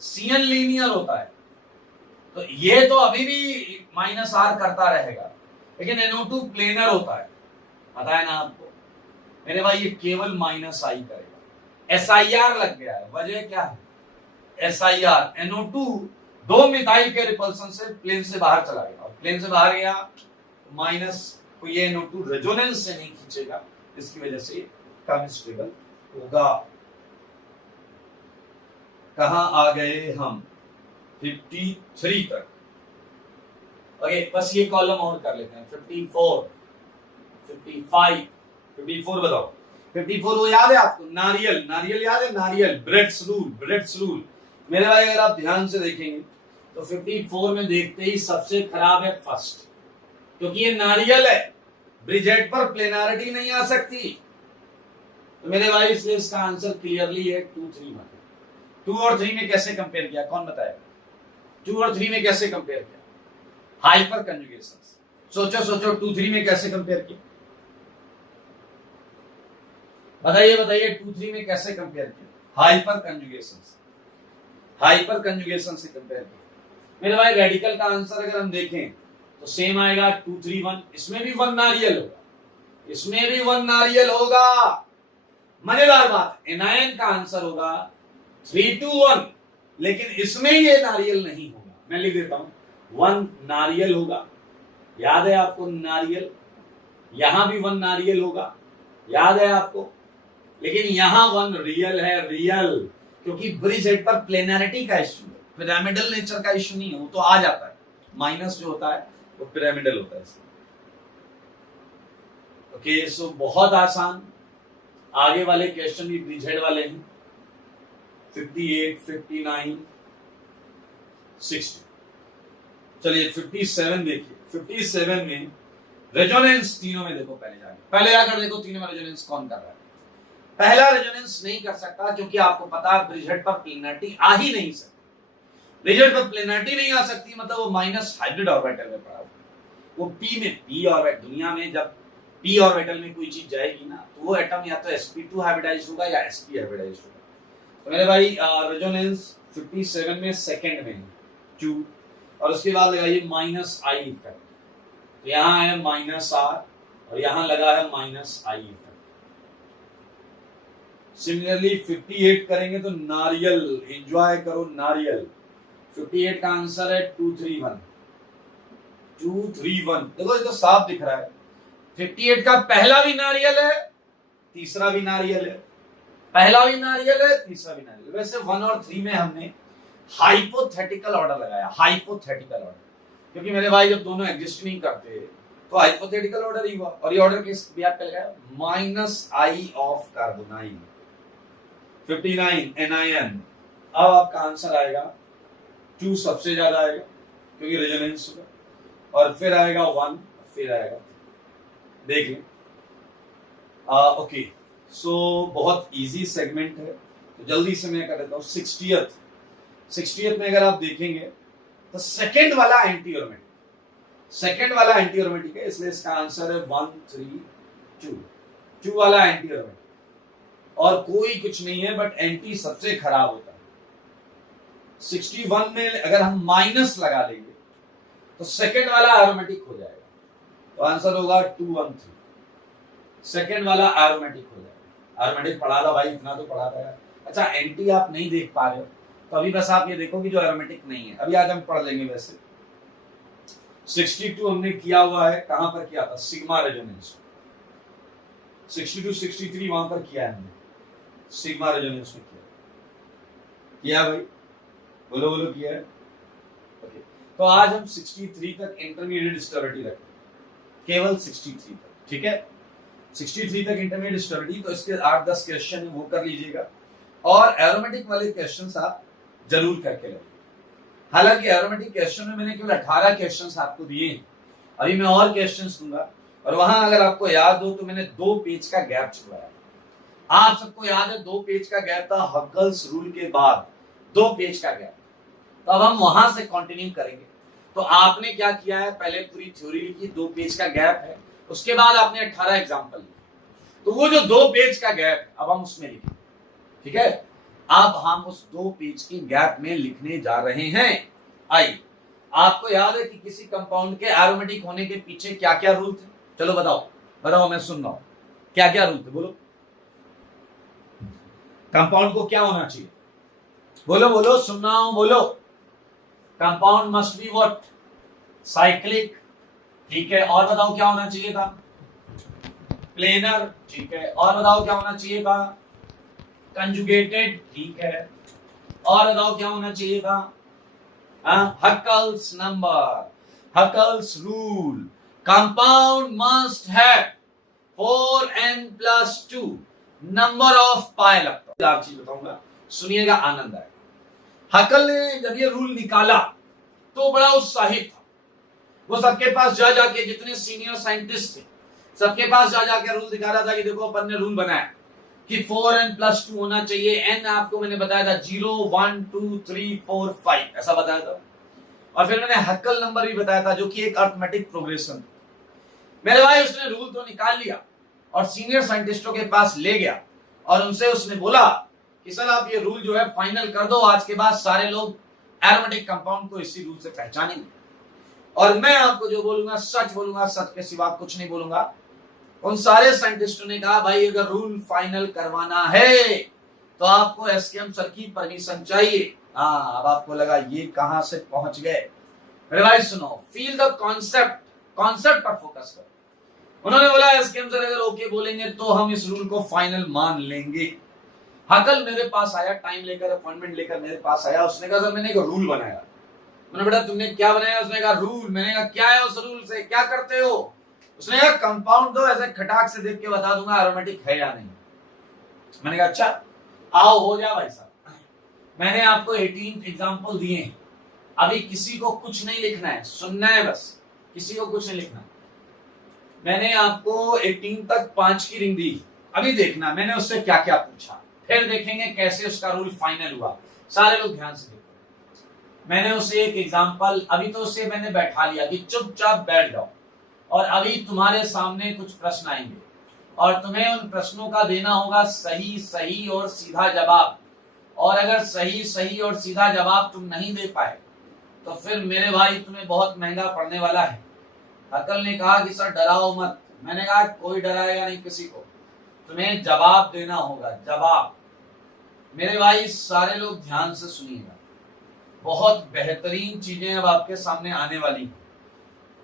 Cn लीनियर होता है तो ये तो अभी भी माइनस R करता रहेगा, लेकिन NO2 प्लेनर होता है, पता है ना आपको मेरे भाई, ये केवल माइनस आई करेगा। SIR लग गया है, वजह क्या है? SIR NO2 दो मिथाइल के रिपल्सन से प्लेन से बाहर चला गया, और प्लेन से बाहर गया माइनस, तो ये NO2 रेजोनेंस से नहीं खींचेगा, इसकी वजह से कम स्टेबल होगा। कहां आ गए हम? 53 तक। ओके, बस ये कॉलम और कर लेते हैं। 54 55 54 बताओ। 54 वो याद है आपको? नारियल, नारियल याद है? नारियल, ब्रेड्स रूल, ब्रेड्स रूल। मेरे भाई अगर आप ध्यान से देखेंगे तो 54 में देखते ही सबसे खराब है फर्स्ट, क्योंकि ये नारियल है, ब्रिजेट पर प्लेनारिटी नहीं आ सकती। तो मेरे भाई इसलिए इसका आंसर क्लियरली है 2 3 1। 2 और 3 में कैसे कंपेयर किया, कौन बताएगा? 2 और 3 में कैसे कंपेयर किया? Hyper conjugation. सोचो सोचो, 2 3 में कैसे कंपेयर किया? बताइए बताइए, 2 3 में कैसे कंपेयर किया? हाइपर कंजुगेशन से, हाइपर कंजुगेशन से कंपेयर किया। मेरे भाई रेडिकल का आंसर अगर हम देखें तो सेम आएगा 2 3 1। इसमें भी 1 नारियल होगा, इसमें भी 1 naरियल होगा। मजेदार बात, एनायन का आंसर होगा 3 2 1, लेकिन इसमें ये नारियल नहीं होगा। मैं लिख देता हूं 1 नारियल होगा, याद है आपको नारियल? यहां भी 1 नारियल होगा, याद है आपको? लेकिन यहां 1 रियल है, रियल, क्योंकि ब्रिज हेड पर प्लेनरिटी का इश्यू है, पिरामिडल नेचर का इश्यू नहीं है, वो तो आ जाता है। माइनस जो होता है वो पिरामिडल होता है। ओके, सो बहुत आसान। आगे वाले क्वेश्चन भी ब्रिज हेड वाले हैं। 58 59 60। चलिए 57 देखिए। 57 में रेजोनेंस तीनों में देखो, पहले जाकर देखो तीनों में रेजोनेंस कौन कर रहा है। पहला रेजोनेंस नहीं कर सकता क्योंकि आपको पता है ब्रिज हेड पर प्लेनरिटी आ ही नहीं सकती। ब्रिज हेड पर प्लेनरिटी नहीं आ सकती मतलब वो माइनस हाइब्रिड ऑर्बिटल में पड़ा हुआ, वो पी में, पी ऑर्बिट, दुनिया में जब पी ऑर्बिटल में कोई चीज जाएगी ना तो वो एटम या तो sp2 हाइब्रिडाइज होगा या sp हाइब्रिडाइज होगा। तो मेरे भाई रेजोनेंस 57 में सेकंड में 2, और उसके बाद लगाइए माइनस आई इफेक्ट, यहां है माइनस आर और यहां लगा है माइनस आई इफेक्ट। सिमिलरली 58 करेंगे तो नारियल, एंजॉय करो नारियल। 58 का आंसर है 231। 231 देखो ये तो साफ दिख रहा है। 58 का पहला भी नारियल है, तीसरा भी नारियल है, पहला भी नारियल है, तीसरा भी नारियल। वैसे 1 और 3 में हमने हाइपोथेटिकल ऑर्डर लगाया, हाइपोथेटिकल ऑर्डर, क्योंकि मेरे भाई जब दोनों एग्जिस्ट नहीं करते तो हाइपोथेटिकल ऑर्डर ही हुआ। और ये ऑर्डर किस ब्याज पे लगाया? Minus I of carbanion 59 NiN। अब आपका आंसर आएगा 2 सबसे ज्यादा आएगा क्योंकि रेजोनेंस होगा, और फिर आएगा 1, फिर आएगा, देख लें। ओके, सो बहुत इजी सेगमेंट है तो जल्दी से मैं कर देता हूं। 60th में अगर आप देखेंगे तो सेकंड वाला एंटी एरोमेटिक, सेकंड वाला एंटी एरोमेटिक है, इसलिए इसका आंसर है 132। 2 वाला एंटी एरोमेटिक, और कोई कुछ नहीं है बट एंटी सबसे खराब होता है। 61 में अगर हम माइनस लगा लेंगे तो सेकंड वाला एरोमेटिक हो जाएगा, तो आंसर होगा 213। सेकंड वाला एरोमेटिक हो जाएगा। एरोमेटिक पढ़ा लो भाई, इतना तो पढ़ा था। अच्छा, एंटी आप नहीं देख पा रहे हो तो अभी बस आप ये देखो कि जो एरोमेटिक नहीं है, अभी आज हम पढ़ लेंगे। वैसे 62 हमने किया हुआ है, कहां पर किया था? Sigma resonance. 62 63 वहां पर किया है हमने, सिग्मा रेजोनेंस में किया भाई, बोलो बोलो किया है। ओके, तो आज हम 63 तक इंटरमीडिएट स्टेबिलिटी रखते हैं, केवल 63 तक, ठीक है। 63 तक इंटरमीडिएट स्टेबिलिटी, तो इसके 8-10 क्वेश्चन वो कर लीजिएगा, और एरोमेटिक वाले क्वेश्चंस आप जरूर करके लगे। हालांकि एरोमेटिक क्वेश्चन में मैंने केवल 18 क्वेश्चंस आपको दिए हैं, अभी मैं और क्वेश्चंस दूंगा, और वहां अगर आपको याद हो तो मैंने 2 पेज का गैप छोड़ा। आप सबको याद है 2 पेज का गैप था, हकल्स रूल के बाद 2 पेज का गैप। तो अब हम वहां से कंटिन्यू करेंगे। तो आपने क्या किया है, पहले पूरी थ्योरी लिखी, 2 पेज का गैप है, उसके बाद आपने 18 एग्जाम्पल लिखे। तो वो जो 2 पेज का गैप है अब हम उसमें लिखें, ठीक है। अब हम उस 2 पेज के गैप में लिखने जा रहे हैं। आइए, आपको याद है कि किसी कंपाउंड के एरोमेटिक होने के पीछे क्या क्या रूल थे? चलो बताओ बताओ, मैं सुन रहा हूं, क्या क्या रूल थे, बोलो। कंपाउंड को क्या होना चाहिए? बोलो बोलो, सुन रहा हूं, बोलो। Compound must be what? Cyclic, ठीक है। और बताओ क्या होना चाहिए था? प्लेनर, ठीक है। और बताओ क्या होना चाहिए था? कंजुगेटेड, ठीक है। और बताओ क्या होना चाहिए था? Huckel's number, Huckel's rule. Compound must have 4n+2 number of pi electron. आप चीज बताऊंगा, सुनिएगा, आनंद आएगा। हकल ने जब ये रूल निकाला तो बड़ा उत्साहित था। वो सबके पास जा जाके, जितने सीनियर साइंटिस्ट थे सबके पास जा जाके रूल दिखा रहा था कि देखो अपन ने रूल बनाया कि 4n+2 होना चाहिए। n आपको मैंने बताया था 0 1 2 3 4 5 ऐसा बताया था, और फिर मैंने हकल नंबर भी बताया था जो कि एक अरिथमेटिक प्रोग्रेशन। मेरे भाई उसने रूल तो निकाल लिया और सीनियर साइंटिस्टों के पास ले गया और उनसे उसने बोला कि सर आप ये रूल जो है फाइनल कर दो, आज के बाद सारे लोग एरोमेटिक कंपाउंड को इसी रूल से पहचानेंगे, और मैं आपको जो बोलूंगा सच बोलूंगा, सच के सिवा कुछ नहीं बोलूंगा। उन सारे साइंटिस्टों ने कहा भाई अगर रूल फाइनल करवाना है तो आपको एसकेएम सर की परमिशन चाहिए। हाँ, अब आपको लगा ये कहां से पहुंच गए। मेरे भाई सुनो, फील द कॉन्सेप्ट, कॉन्सेप्ट पर फोकस करो। उन्होंने बोला एसकेएम सर अगर ओके बोलेंगे तो हम इस रूल को फाइनल मान लेंगे। हकल मेरे पास आया, टाइम लेकर, अपॉइंटमेंट लेकर मेरे पास आया। उसने कहा सर मैंने एक रूल बनाया। मैंने बेटा तुमने क्या बनाया? उसने कहा रूल। मैंने कहा क्या है उस रूल से, क्या करते हो? उसने कहा कंपाउंड दो, ऐसे खटाक से देख के बता दूंगा एरोमेटिक है या नहीं। मैंने कहा अच्छा आओ हो जा भाई साहब। मैंने आपको 18 एग्जांपल दिए हैं, अभी किसी को कुछ नहीं लिखना है, सुनना है बस, किसी को कुछ नहीं लिखना। मैंने आपको 18 तक 5 की रिंग दी, अभी देखना मैंने उससे क्या क्या पूछा, फिर देखेंगे कैसे उसका रूल फाइनल हुआ। सारे लोग ध्यान से देखो। मैंने उसे एक एग्जांपल, अभी तो उसे मैंने बैठा लिया कि चुपचाप बैठ जाओ, और अभी तुम्हारे सामने कुछ प्रश्न आएंगे और तुम्हें उन प्रश्नों का देना होगा सही सही और सीधा जवाब। और अगर सही सही और सीधा जवाब तुम नहीं दे पाए तो फिर मेरे भाई तुम्हें बहुत महंगा पड़ने वाला है। हक्कल ने कहा कि सर डराओ मत। मैंने कहा कोई डराएगा नहीं किसी को, तुम्हें जवाब देना होगा, जवाब। मेरे भाई सारे लोग ध्यान से सुनिएगा, बहुत बेहतरीन चीजें अब आपके सामने आने वाली हैं,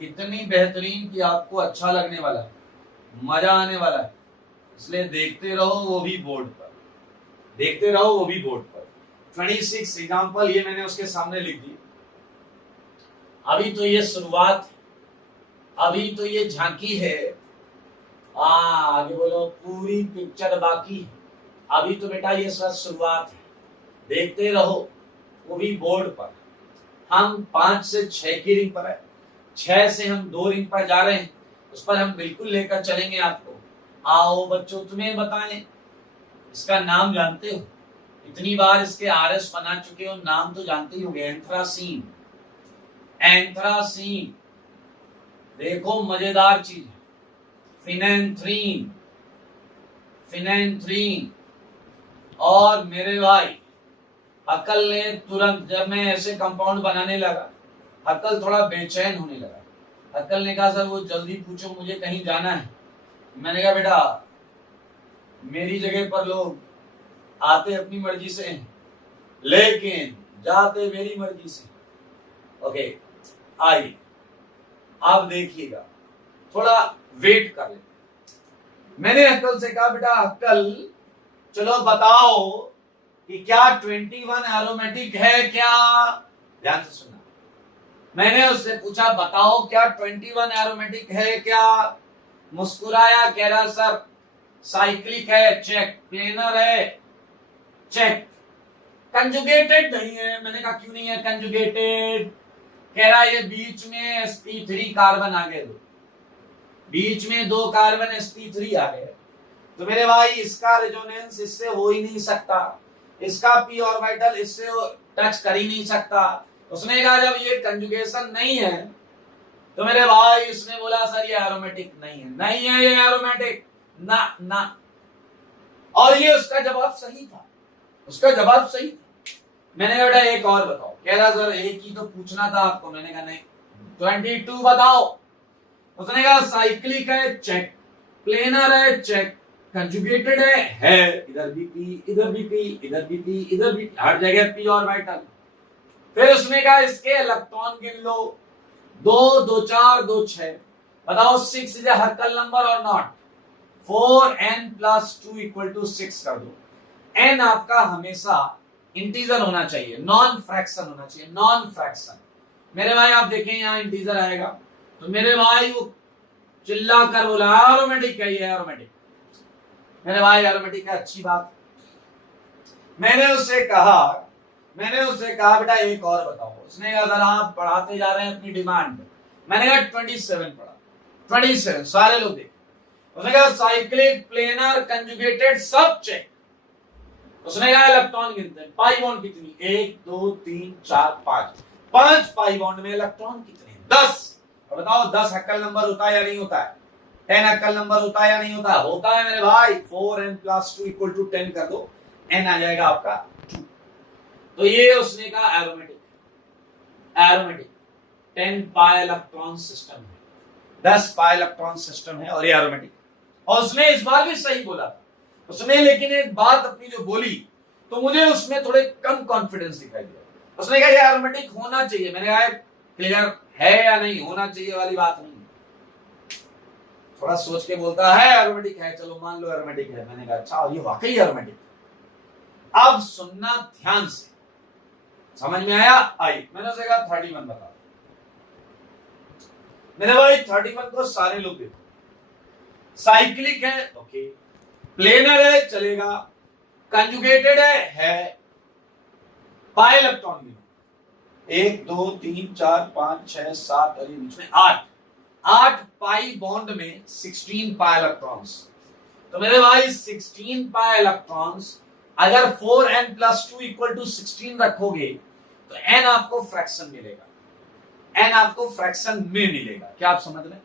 इतनी बेहतरीन कि आपको अच्छा लगने वाला है, मजा आने वाला है। इसलिए देखते रहो, वो भी बोर्ड पर, देखते रहो वो भी बोर्ड पर। 26 एग्जाम्पल ये मैंने उसके सामने लिख दी। अभी तो ये शुरुआत, अभी तो ये झांकी है, आगे बोलो, पूरी पिक्चर बाकी है। अभी तो बेटा ये सब शुरुआत है, देखते रहो, वो भी बोर्ड पर। हम 5 से 6 की रिंग पर है, 6 से हम 2 रिंग पर जा रहे हैं, उस पर हम बिल्कुल लेकर चलेंगे आपको। आओ बच्चों, तुम्हें बताएं, इसका नाम जानते हो? इतनी बार इसके आरएस बना चुके हो, नाम तो जानते ही होंगे, एंथ्रासीन। एंथ्रासीन देखो मजेदार चीज है। Phenanthrene, phenanthrene. और मेरे भाई हक्कल ने तुरंत, जब मैं ऐसे कंपाउंड बनाने लगा, हक्कल थोड़ा बेचैन होने लगा। हक्कल ने कहा सर वो जल्दी पूछो, मुझे कहीं जाना है। मैंने कहा बेटा मेरी जगह पर लोग आते अपनी मर्जी से हैं, लेकिन जाते मेरी मर्जी से। ओके आइए आप देखिएगा, थोड़ा वेट कर ले। मैंने हक्कल से कहा बेटा हक्कल चलो बताओ कि क्या 21 एरोमेटिक है क्या? ध्यान से सुनना। मैंने उससे पूछा बताओ क्या 21 एरोमेटिक है क्या? मुस्कुराया, कह रहा सर साइक्लिक है, चेक। प्लेनर है, चेक। कंजुगेटेड नहीं है। मैंने कहा क्यों नहीं है कंजुगेटेड? कह रहा ये बीच में sp3 कार्बन आ गए, दो बीच में 2 कार्बन sp3 आ गए। तो मेरे भाई इसका रेजोनेंस इससे हो ही नहीं सकता, इसका p ऑर्बिटल इससे टच कर ही नहीं सकता। उसने कहा जब ये कंजुगेशन नहीं है तो मेरे भाई उसने बोला सर ये एरोमेटिक नहीं है, नहीं है ये एरोमेटिक, ना ना। और ये उसका जवाब सही था, उसका जवाब सही था। मैंने कहा बेटा एक और बताओ। कह रहा सर एक ही तो पूछना था आपको। मैंने कहा नहीं 22 बताओ। उसने कहा साइक्लिक है, चेक। प्लेनर है, चेक। कंजुगेटेड है, इधर भी पी, इधर भी पी, इधर भी पी, इधर भी, हर जगह पी ऑर्बिटल। फिर उसने कहा इसके इलेक्ट्रॉन गिन लो, 2 2 4 2 6। बताओ 6 इज ए हक्कल नंबर और नॉट? 4n + 2 = 6 कर दो। n आपका हमेशा इंटीजर होना चाहिए, नॉन फ्रैक्शन होना चाहिए, नॉन फ्रैक्शन। मेरे भाई आप देखें यहाँ इंटीजर आएगा तो मेरे भाई वो चिल्ला कर बोला एरोमेटिक है, ये एरोमेटिक। मेरे भाई एरोमेटिक है, अच्छी बात। मैंने उससे कहा बेटा एक और बताओ। उसने कहा सर आप पढ़ाते जा रहे हैं अपनी डिमांड। मैंने कहा 27 पढ़ा, 27 सारे लोग देख। उसने कहा साइक्लिक, प्लेनर, कंजुगेटेड सब चेक। उसने कहा इलेक्ट्रॉन गिनते हैं, पाई बॉन्ड कितनी? 1 2 3 4 5। 5 पाई बॉन्ड में इलेक्ट्रॉन कितने? 10। और बताओ 10 हक्कल नंबर होता है या नहीं होता है? 10 हक्कल नंबर होता है या नहीं होता? होता है मेरे भाई। 4n + 2 = 10 कर दो, n आ जाएगा आपका 2। तो ये उसने कहा aromatic, aromatic 10 pi electron system है, 10 पाई इलेक्ट्रॉन सिस्टम है और ये एरोमेटिक। और उसने इस बार भी सही बोला उसने, लेकिन एक बात अपनी जो बोली तो मुझे उसमें थोड़े कम कॉन्फिडेंस दिखाई दिया। उसने कहा ये एरोमेटिक होना चाहिए। मैंने कहा क्लियर है या नहीं? होना चाहिए वाली बात नहीं, थोड़ा सोच के बोलता है एरोमेटिक है, चलो मान लो एरोमेटिक है। मैंने कहा अच्छा ये वाकई एरोमेटिक। अब सुनना ध्यान से, समझ में आया? आई मैंने उसे कहा 31 बता। मेरे भाई 31 को सारे लोग देखो, साइक्लिक है ओके, प्लेनर है चलेगा, कंजुगेटेड है, पाई इलेक्ट्रॉन भी 1 2 3 4 5 6 7 और बीच में 8 पाई बॉन्ड में 16 पाई इलेक्ट्रॉन्स। तो मेरे भाई 16 पाई इलेक्ट्रॉन्स अगर 4n + 2 = 16 रखोगे तो n आपको फ्रैक्शन मिलेगा, n आपको फ्रैक्शन में मिलेगा। क्या आप समझ रहे हैं?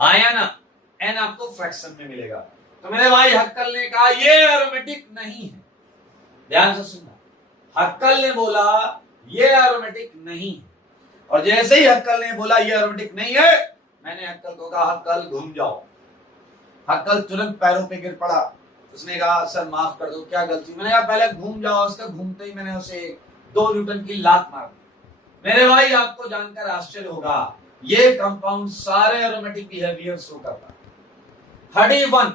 आया ना? n आपको फ्रैक्शन में मिलेगा। तो मेरे भाई हक्कल ने कहा ये एरोमेटिक नहीं है। ध्यान से सुनना, हक्कल ने बोला ये एरोमेटिक नहीं है। और जैसे ही हक्कल ने बोला ये एरोमेटिक नहीं है, मैंने हक्कल को कहा हक्कल घूम जाओ। हक्कल तुरंत पैरों पे गिर पड़ा। उसने कहा सर माफ कर दो, क्या गलती। मैंने कहा पहले घूम जाओ। उसका घूमते ही मैंने उसे 2 न्यूटन की लात मार दी। मेरे भाई आपको जानकर आश्चर्य होगा, ये कंपाउंड सारे एरोमेटिक बिहेवियर शो करता है। 31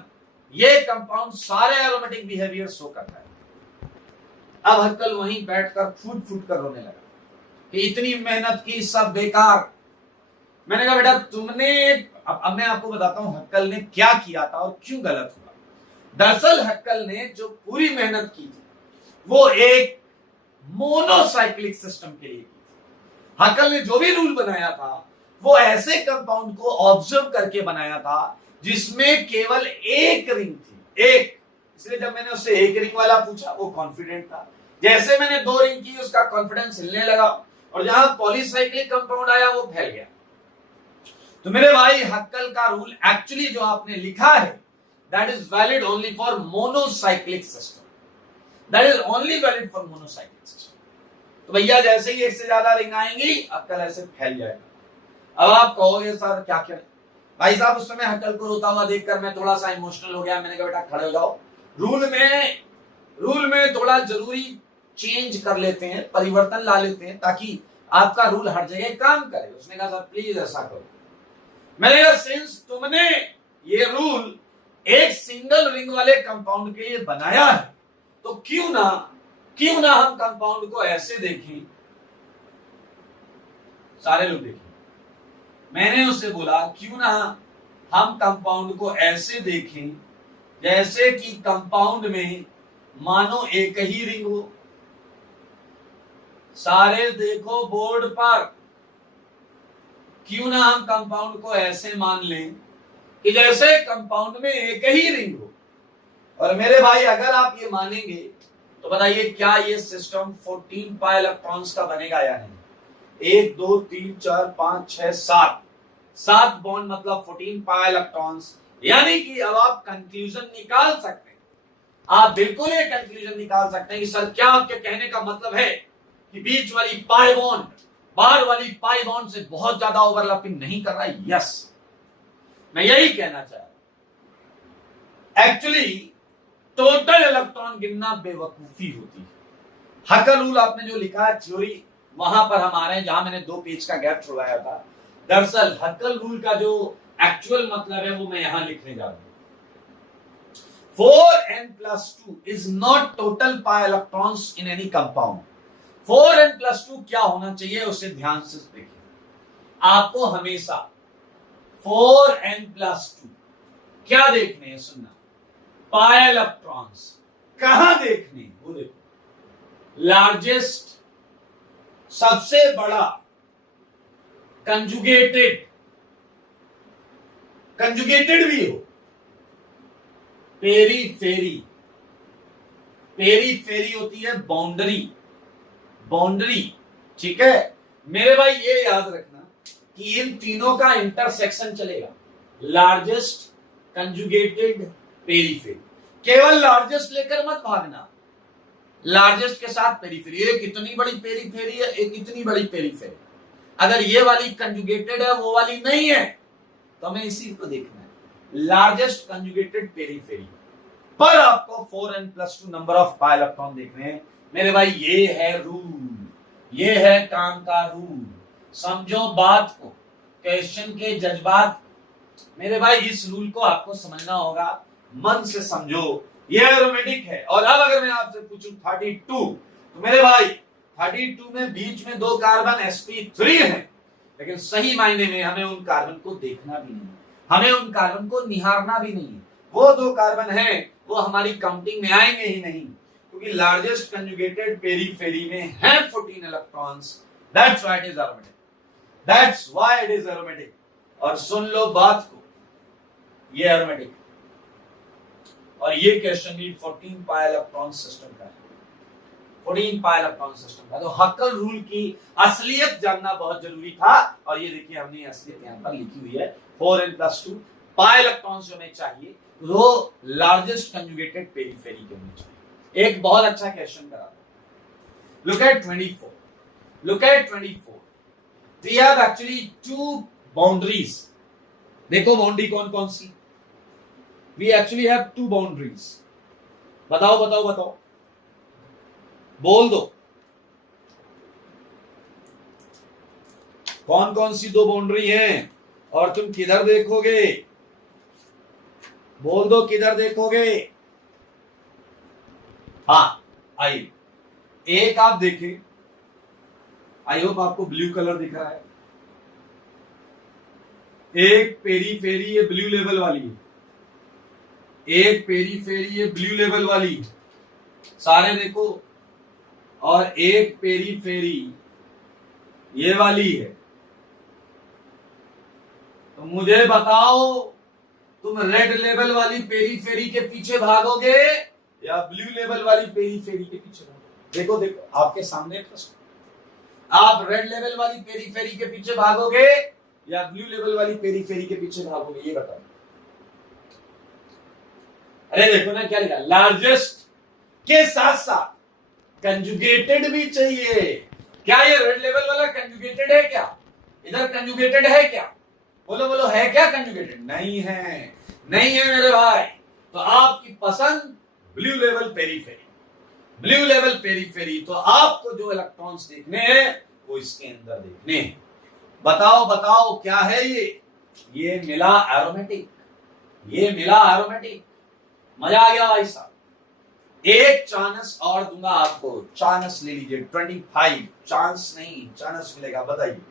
ये कंपाउंड सारे एरोमेटिक बिहेवियर शो करता है। अब हक्कल वहीं बैठकर फूट फूट कर रोने लगा कि इतनी मेहनत की सब बेकार। मैंने कहा बेटा तुमने, अब मैं आपको बताता हूं हक्कल ने क्या किया था और क्यों गलत हुआ। दरअसल हक्कल ने जो पूरी मेहनत की थी वो एक मोनोसाइक्लिक सिस्टम के लिए की थी। हक्कल ने जो भी रूल बनाया था वो ऐसे कंपाउंड को ऑब्जर्व करके बनाया था जिसमें केवल एक रिंग थी, एक। इसलिए जब मैंने उससे एक रिंग वाला पूछा वो कॉन्फिडेंट था। जैसे मैंने 2 रिंग की उसका कॉन्फिडेंस हिलने लगा और जहां पॉलीसाइक्लिक कंपाउंड आया वो फैल गया। तो मेरे भाई हक्कल का रूल एक्चुअली जो आपने लिखा है that is valid only for monocyclic system. That is only valid for monocyclic system. तो भैया जैसे ही एक से ज्यादा रिंग आएंगी हक्कल ऐसे फैल जाएगा। अब आप कहोगे सर क्या करें। भाई साहब उस समय हक्कल को रोता हुआ देखकर मैं थोड़ा सा इमोशनल हो गया। मैंने कहा बेटा खड़े हो जाओ, रूल में थोड़ा जरूरी चेंज कर लेते हैं, परिवर्तन ला लेते हैं ताकि आपका रूल हर जगह काम करे। उसने कहा सर प्लीज ऐसा करो। मैंने कहा सिंस तुमने ये रूल एक सिंगल रिंग वाले कंपाउंड के लिए बनाया है तो क्यों ना हम कंपाउंड को ऐसे देखें। सारे लोग देखें। मैंने उससे बोला क्यों ना हम कंपाउंड को ऐसे देखें जैसे कि कंपाउंड में मानो एक ही रिंग हो। सारे देखो बोर्ड पर। क्यों ना हम कंपाउंड को ऐसे मान लें कि जैसे कंपाउंड में एक ही रिंग हो। और मेरे भाई अगर आप ये मानेंगे तो बताइए क्या ये सिस्टम 14 पाई इलेक्ट्रॉन्स का बनेगा या नहीं। 1 2 3 4 5 6 7 बॉन्ड मतलब 14 पाई इलेक्ट्रॉन्स। यानी कि अब आप कंक्लूजन निकाल सकते हैं। आप बिल्कुल ये कंक्लूजन निकाल सकते हैं कि सर क्या आपके कहने का मतलब है कि बीच वाली पाई बॉन्ड बाहर वाली पाई बॉन्ड से बहुत ज्यादा ओवरलैपिंग नहीं कर रहा है। यस, मैं यही कहना चाह रहा हूं। एक्चुअली टोटल इलेक्ट्रॉन गिनना बेवकूफी होती है। हक्कल रूल आपने जो लिखा है थ्योरी वहां पर हम आ रहे हैं जहां मैंने 2 पेज का गैप छोड़ाया था। दरअसल हक्कल रूल का जो एक्चुअल मतलब है वो मैं यहां लिखने जा रहा हूं। 4n+2 is not total pi electrons in any compound। 4n+2 क्या होना चाहिए उसे ध्यान से देखिए। आपको हमेशा 4n+2 क्या देखने हैं, सुनना। पाई इलेक्ट्रॉन्स कहां देखने, वो देखो। लार्जेस्ट सबसे बड़ा कंजुगेटेड भी हो। पेरीफेरी होती है बाउंड्री, ठीक है। मेरे भाई ये याद रखना कि इन तीनों का इंटरसेक्शन चलेगा। Largest, conjugated, periphery. केवल लार्जेस्ट लेकर मत भागना। लार्जेस्ट के साथ पेरीफेरी। एक इतनी बड़ी पेरीफेरी है, एक इतनी बड़ी पेरीफेरी। अगर ये वाली कंजुगेटेड है वो वाली नहीं है तो हमें इसी को देखना है। लार्जेस्ट कंजुगेटेड पेरीफेरी पर आपको 4n+2 number of pi electron देखने हैं। मेरे भाई ये है रूल, ये है काम का रूल। समझो बात को, क्वेश्चन के जज्बात। मेरे भाई इस रूल को आपको समझना होगा, मन से समझो। ये एरोमेटिक है। और अब अगर मैं आपसे पूछूं 32 तो मेरे भाई 32 में बीच में 2 कार्बन sp3 है, लेकिन सही मायने में हमें उन कार्बन को देखना भी नहीं, हमें उन कार्बन को निहारना भी नहीं है। वो 2 कार्बन हैं वो हमारी काउंटिंग में आएंगे ही नहीं, क्योंकि लार्जेस्ट कंजुगेटेड पेरीफेरी में है 14 electrons. That's why it is aromatic. और सुन लो बात को, ये एरोमेटिक और ये क्वेश्चन भी 14 पाई इलेक्ट्रॉन सिस्टम का है। 14 पाई इलेक्ट्रॉन सिस्टम का। तो हक्कल रूल की असलियत जानना बहुत जरूरी था। और ये देखिए हमने असलियत यहां पर लिखी हुई है। 4n+2 पाई इलेक्ट्रॉन्स जो हमें चाहिए वो लार्जेस्ट कंजुगेटेड पेरीफेरी के होने चाहिए। एक बहुत अच्छा क्वेश्चन करा था। Look at 24। We have actually 2 boundaries देखो बाउंड्री कौन कौन सी, we actually have two boundaries. बताओ बताओ बताओ, बोल दो कौन कौन सी दो बाउंड्री हैं और तुम किधर देखोगे, बोल दो किधर देखोगे। हाँ आइए, एक आप देखें, आई होप आपको ब्लू कलर दिख रहा है। एक पेरी फेरी ये ब्लू लेवल वाली है, एक पेरी फेरी ये ब्लू लेवल वाली है, सारे देखो। और एक पेरी फेरी ये वाली है। तो मुझे बताओ तुम रेड लेवल वाली पेरी फेरी के पीछे भागोगे या ब्लू लेवल वाली पेरी फेरी के पीछे भागोगे। देखो देखो आपके सामने प्रश्न, आप रेड लेवल वाली पेरी फेरी के पीछे भागोगे या ब्लू लेवल वाली पेरी फेरी के पीछे भागोगे, ये बताओ। अरे देखो ना क्या लिखा, लार्जेस्ट के साथ साथ कंजुगेटेड भी चाहिए। क्या ये रेड लेवल वाला कंजुगेटेड है क्या, इधर कंजुगेटेड है क्या, बोलो बोलो है क्या कंजुगेटेड, नहीं है, नहीं है मेरे भाई। तो आपकी पसंद blue level periphery, blue level periphery. तो आपको जो इलेक्ट्रॉन्स देखने हैं वो इसके अंदर देखने हैं। बताओ बताओ क्या है ये मिला एरोमेटिक, ये मिला एरोमेटिक। मजा आ गया भाई साहब। एक चांस और दूंगा आपको, चांस ले लीजिए 25, चांस नहीं चांस मिलेगा। बताइए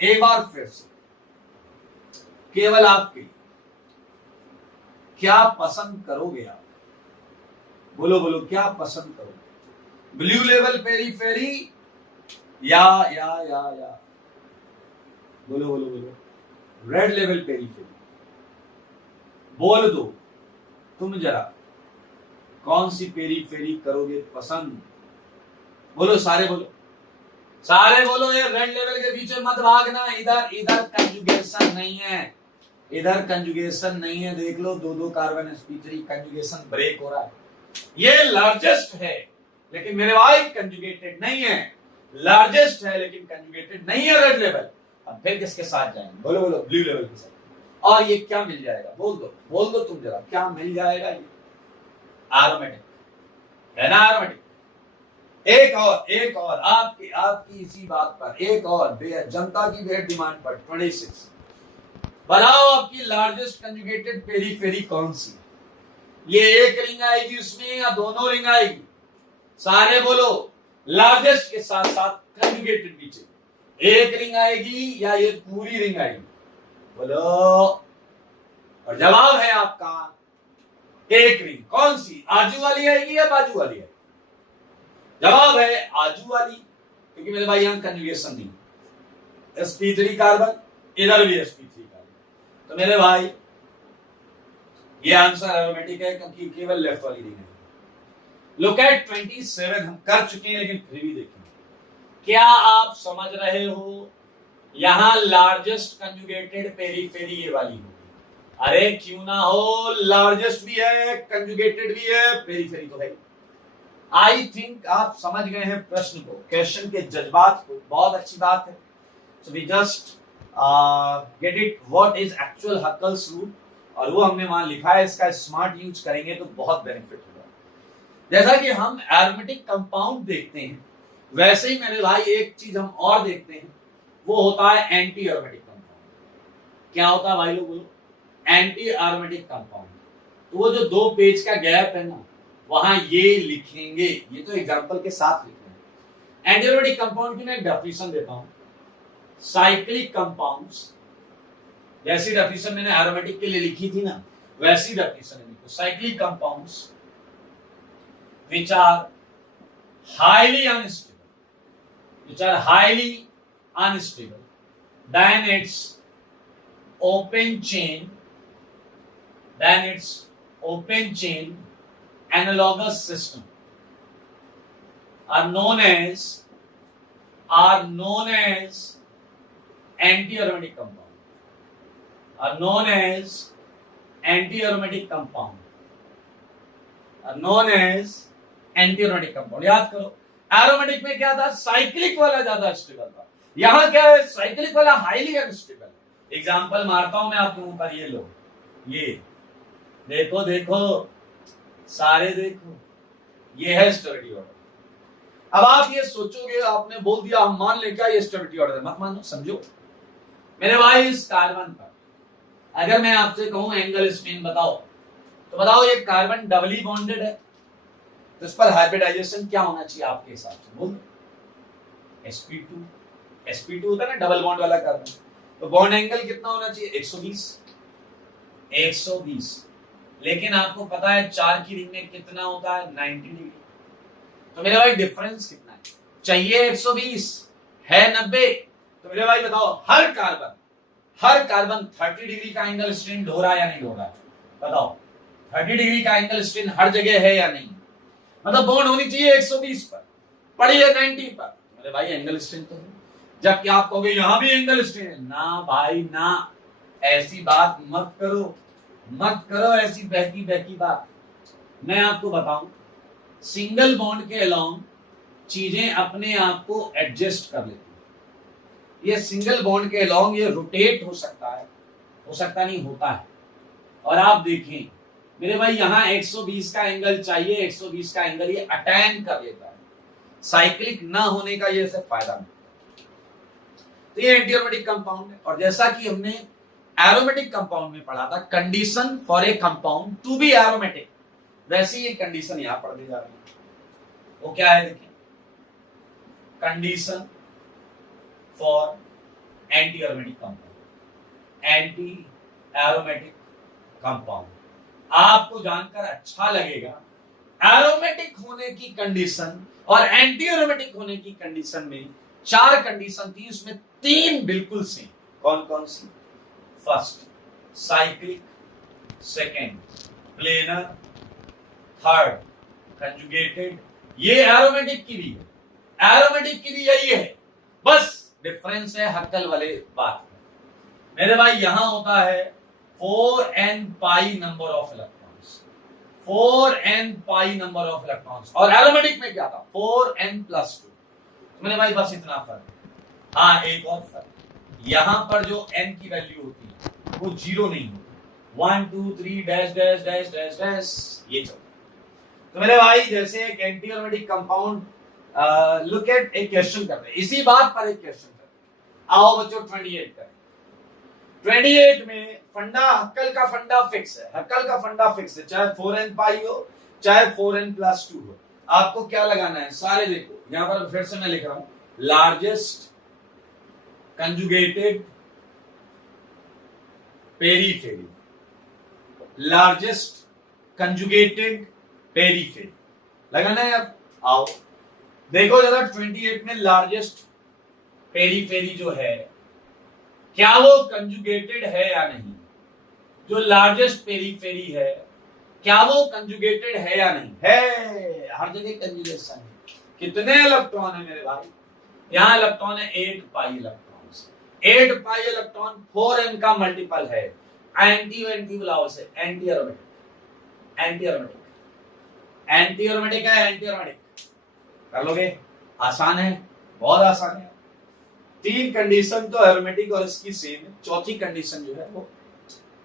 एक बार फिर से, केवल आपके, क्या पसंद करोगे आप, बोलो बोलो क्या पसंद करोगे, ब्लू लेवल पेरीफेरी या बोलो बोलो बोलो रेड लेवल पेरीफेरी। बोल दो तुम जरा कौन सी पेरीफेरी करोगे पसंद, बोलो सारे बोलो, सारे बोलो। ये रेड लेवल के पीछे मत भागना, इधर इधर कंजुगेशन नहीं है, इधर कंजुगेशन नहीं है। देख लो दो दो कार्बन sp3 कंजुगेशन ब्रेक हो रहा है। ये लार्जेस्ट है लेकिन मेरे भाई कंजुगेटेड नहीं है, लार्जेस्ट है लेकिन कंजुगेटेड नहीं है रेड लेवल। अब फिर किसके साथ जाएंगे, बोलो बोलो ब्लू लेवल के साथ। और ये क्या मिल जाएगा, बोल दो तुम जरा क्या मिल जाएगा, ये एरोमेटिक है ना, एरोमेटिक। एक और आपकी इसी बात पर एक और जनता की बेहद डिमांड पर 26, बताओ आपकी लार्जेस्ट कंजुगेटेड पेरीफेरी कौन सी है। ये एक रिंग आएगी उसमें या दोनों रिंग आएगी, सारे बोलो। लार्जेस्ट के साथ साथ कंजुगेटेड भी चाहिए, एक रिंग आएगी या ये पूरी रिंग आएगी, बोलो। और जवाब है आपका एक रिंग। कौन सी, आजू वाली आएगी या बाजू वाली आएगी, जवाब है आजू वाली, क्योंकि मेरे भाई यहां कंजुगेशन नहीं, sp3 कार्बन, इधर भी sp3 कार्बन। तो मेरे भाई ये आंसर एरोमेटिक है क्योंकि केवल लेफ्ट वाली रिंग है। लुक एट 27 हम कर चुके हैं लेकिन फिर भी देखें, क्या आप समझ रहे हो, यहां लार्जेस्ट कंजुगेटेड पेरीफेरी ये वाली होगी। अरे क्यों ना हो, लार्जेस्ट भी है कंजुगेटेड भी है पेरीफेरी तो है। आई थिंक आप समझ गए हैं प्रश्न को, क्वेश्चन के जज्बात को, बहुत अच्छी बात है। So we just get it what is actual Huckel's rule, और वो हमने वहां लिखा है, इसका स्मार्ट यूज करेंगे तो बहुत बेनिफिट होगा। जैसा कि हम एरोमेटिक कंपाउंड देखते हैं वैसे ही मेरे भाई एक चीज हम और देखते हैं, वो होता है एंटी एरोमेटिक कंपाउंड। क्या होता है भाई लोग बोलो, एंटी एरोमेटिक कंपाउंड। तो वो जो 2 पेज का गैप है ना, वहां ये लिखेंगे, ये तो एग्जांपल के साथ लिखे हैं। एंटी एरोमेटिक कंपाउंड की मैं एक डेफिनेशन देता हूं, साइक्लिक कंपाउंड्स, जैसी डेफिनेशन मैंने एरोमेटिक के लिए लिखी थी ना, वैसी डेफिनेशन है लिखो। Cyclic compounds which are highly unstable, then its open chain analogous system are known as anti-aromatic compound, are known as anti-aromatic compound, are known as anti-aromatic compound. याद करो एरोमेटिक में क्या था, साइक्लिक वाला ज्यादा स्टेबल था, यहां क्या है, साइक्लिक वाला हाईली अनस्टेबल है। एग्जाम्पल मारता हूं मैं आपके ऊपर, ये लो, ये देखो देखो सारे देखो, ये है स्टेबिलिटी ऑर्डर। अब आप ये सोचोगे, आपने बोल दिया हम मान ले क्या ये स्टेबिलिटी ऑर्डर है, मत मानो, समझो मेरे भाई। इस कार्बन पर अगर मैं आपसे कहूं एंगल स्ट्रेन बताओ, तो बताओ ये कार्बन डबली बॉन्डेड है, तो इस पर हाइब्रिडाइजेशन क्या होना चाहिए आपके हिसाब से, बोल। sp2 sp2 होता है ना डबल बॉन्ड वाला कार्बन, तो बॉन्ड एंगल कितना होना चाहिए, 120। लेकिन आपको पता है 4 की रिंग में कितना होता है, 90 डिग्री। तो मेरे भाई डिफरेंस कितना है, चाहिए 120 है 90, तो मेरे भाई बताओ हर कार्बन 30 डिग्री का एंगल स्ट्रेन हो रहा है या नहीं हो रहा है, बताओ 30 डिग्री का एंगल स्ट्रेन हर जगह है या नहीं, मतलब बॉन्ड होनी चाहिए 120 पर, पड़ी है 90 पर, मेरे भाई एंगल स्ट्रेन तो है। जबकि आप कहोगे यहां भी एंगल स्ट्रेन है, ना भाई ना, ऐसी बात मत करो ऐसी बहकी बात। मैं आपको बताऊं, सिंगल बॉन्ड के अलोंग चीजें अपने आप को एडजस्ट कर लेती है। ये सिंगल बॉन्ड के अलोंग ये रोटेट हो सकता नहीं, होता है। और आप देखें मेरे भाई यहां 120 का एंगल चाहिए, 120 का एंगल ये अटेन कर लेता है, साइक्लिक ना होने का ये सिर्फ फायदा नहीं। तो ये एंटी एरोमेटिक कंपाउंड है। और जैसा कि हमने एरोमेटिक कंपाउंड में पढ़ा था, condition for a compound to be aromatic, वैसे ये कंडीशन यहां पढ़ दी जा रही है। वो क्या है देखिए, condition for anti aromatic compound, anti aromatic compound. आपको जानकर अच्छा लगेगा, एरोमेटिक होने की कंडीशन और एंटी एरोमेटिक होने की कंडीशन में 4 कंडीशन थी, उसमें 3 बिल्कुल सेम। कौन कौन सी? First cyclic, second planar, third conjugated. ये एरोमेटिक की भी है, एरोमेटिक की भी यही है, बस डिफरेंस है हक्कल वाले बात में। मेरे भाई यहां होता है 4n pi number of electrons, 4n pi number of electrons, और एरोमेटिक में क्या था 4n+2। मेरे भाई बस इतना फर्क है। हाँ एक और फर्क, यहां पर जो n की वैल्यू होती है वो 0 नहीं होती, 1 2 3 dash dash dash dash dash ये चलता। तो मेरे भाई जैसे एक anti aromatic compound, look at एक क्वेश्चन करते हैं, इसी बात पर एक क्वेश्चन करते हैं। आओ बच्चों 28 करें। 28 में फंडा, हक्कल का फंडा फिक्स है, हक्कल का फंडा फिक्स है, चाहे 4n पाई हो चाहे 4n+2 हो। आपको क्या लगाना है, सारे देखो यहां पर फिर से मैं लिख रहा हूं, largest conjugated periphery, largest conjugated periphery लगाना है। अब आओ देखो जरा 28 में लार्जेस्ट पेरीफेरी जो है, क्या वो कंजुगेटेड है या नहीं? जो लार्जेस्ट पेरीफेरी है क्या वो कंजुगेटेड है या नहीं? है, हर जगह कंजुगेशन है। कितने इलेक्ट्रॉन है मेरे भाई? यहां इलेक्ट्रॉन है 8 pi electron, 8 pi electron 4n का मल्टीपल है। एंटी बुलाओ से, anti aromatic, anti aromatic, anti aromatic है, एंटी एरोमेटिक कर लोगे, आसान है, बहुत आसान है। 3 कंडीशन तो एरोमेटिक और इसकी सेम है, चौथी कंडीशन जो है वो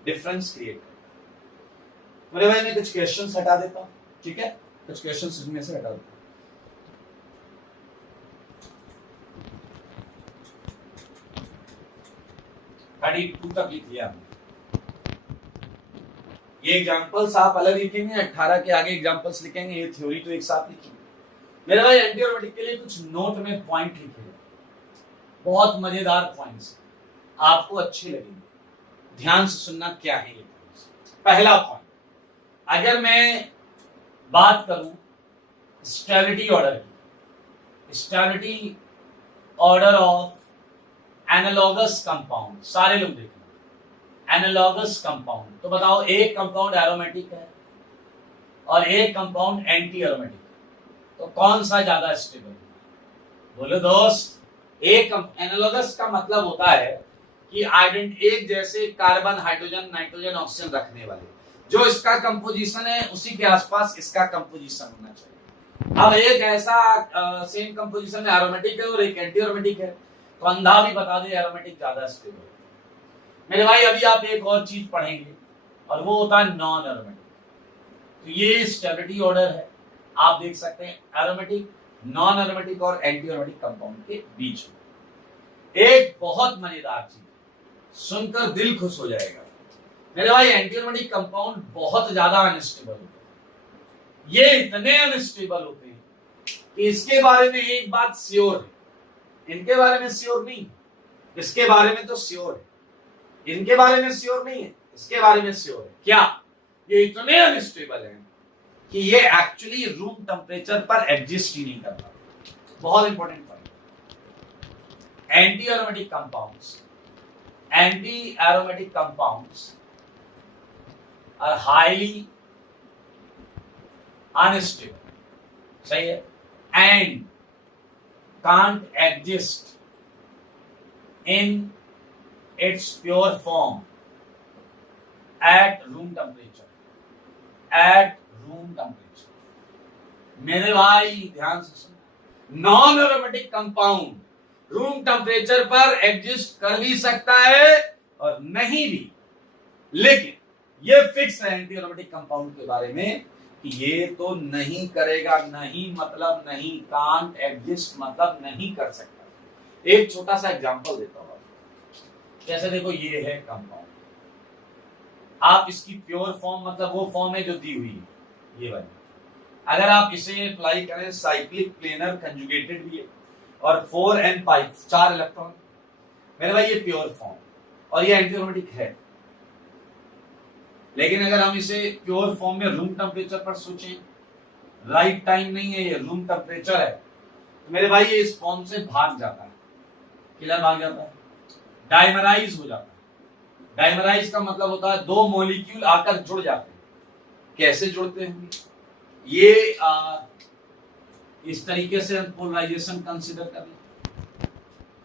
डिफरेंस क्रिएट। मेरे भाई मैं कुछ क्वेश्चंस हटा देता हूं, ठीक है, कुछ क्वेश्चंस इसमें से हटा देता हूं। 32 तक लिख लिया। ये एग्जांपल्स आप अलग लिखेंगे, 18 के आगे एग्जांपल्स लिखेंगे, ये थ्योरी तो एक साथ लिखेंगे। मेरे भाई एंटी एरोमेटिक के लिए कुछ नोट में पॉइंट लिखे, बहुत मजेदार पॉइंट्स, आपको अच्छे लगेंगे, ध्यान से सुनना क्या है ये पॉइंट्स। पहला पॉइंट, अगर मैं बात करूं स्टेबिलिटी ऑर्डर की, stability order of analogous compound, सारे लोग देखें एनालॉगस कंपाउंड, तो बताओ एक कंपाउंड एरोमेटिक है और एक कंपाउंड एंटी एरोमेटिक, तो कौन सा ज्यादा स्टेबल है? बोलो दोस्त। एक एनालॉगस का मतलब होता है कि एक जैसे कार्बन, हाइड्रोजन, नाइट्रोजन, ऑक्सीजन रखने वाले, जो इसका कंपोजिशन है उसी के आसपास इसका कंपोजिशन होना चाहिए। अब एक ऐसा सेम कंपोजिशन में एरोमेटिक है और एक एंटी एरोमेटिक है, तो अंधा भी बता दे एरोमेटिक ज्यादा स्टेबल है। मेरे भाई अभी आप एक और चीज पढ़ेंगे और वो होता है नॉन एरोमेटिक। तो ये स्टेबिलिटी ऑर्डर है, आप देख सकते हैं एरोमेटिक, नॉन एरोमेटिक और एंटी एरोमेटिक कंपाउंड के बीच में। एक बहुत मजेदार चीज सुनकर दिल खुश हो जाएगा मेरे भाई, एंटी एरोमेटिक कंपाउंड बहुत ज्यादा अनस्टेबल होते हैं। ये इतने अनस्टेबल होते हैं कि इसके बारे में एक बात श्योर है, इनके बारे में श्योर नहीं, इसके बारे में तो श्योर है, इनके बारे में श्योर नहीं है, इसके बारे में श्योर है। क्या ये इतने अनस्टेबल हैं कि ये एक्चुअली रूम टेम्परेचर पर एग्जिस्ट ही नहीं करता। बहुत important point. Anti aromatic compounds are highly unstable, सही है, and can't exist in its pure form at room temperature, मेरे भाई ध्यान से सुनो, non aromatic compound room temperature पर एग्जिस्ट कर भी सकता है और नहीं भी, लेकिन ये फिक्स है एंटी एरोमेटिक कंपाउंड के बारे में कि ये तो नहीं करेगा, नहीं मतलब नहीं, कांट एग्जिस्ट मतलब नहीं कर सकता। एक छोटा सा एग्जांपल देता हूं, जैसे देखो ये है कंपाउंड, आप इसकी प्योर फॉर्म मतलब वो फॉर्म है जो दी हुई है ये वाली, अगर आप इसे अप्लाई करें साइक्लिक प्लेनर कंजुगेटेड भी है और 4n5 4 इलेक्ट्रॉन, मेरे भाई ये प्योर फॉर्म और ये एंटी एरोमेटिक है। लेकिन अगर हम इसे प्योर फॉर्म में रूम टेम्परेचर पर सोचें, राइट टाइम नहीं है, ये रूम टेम्परेचर है, तो मेरे भाई ये इस फॉर्म से भाग जाता है। किधर भाग जाता है? डाइमराइज हो जाता है। डाइमराइज का मतलब होता है दो मॉलिक्यूल आकर जुड़ जाते हैं। कैसे जुड़ते हैं? ये इस तरीके से हम पोलराइजेशन कंसीडर कर लें,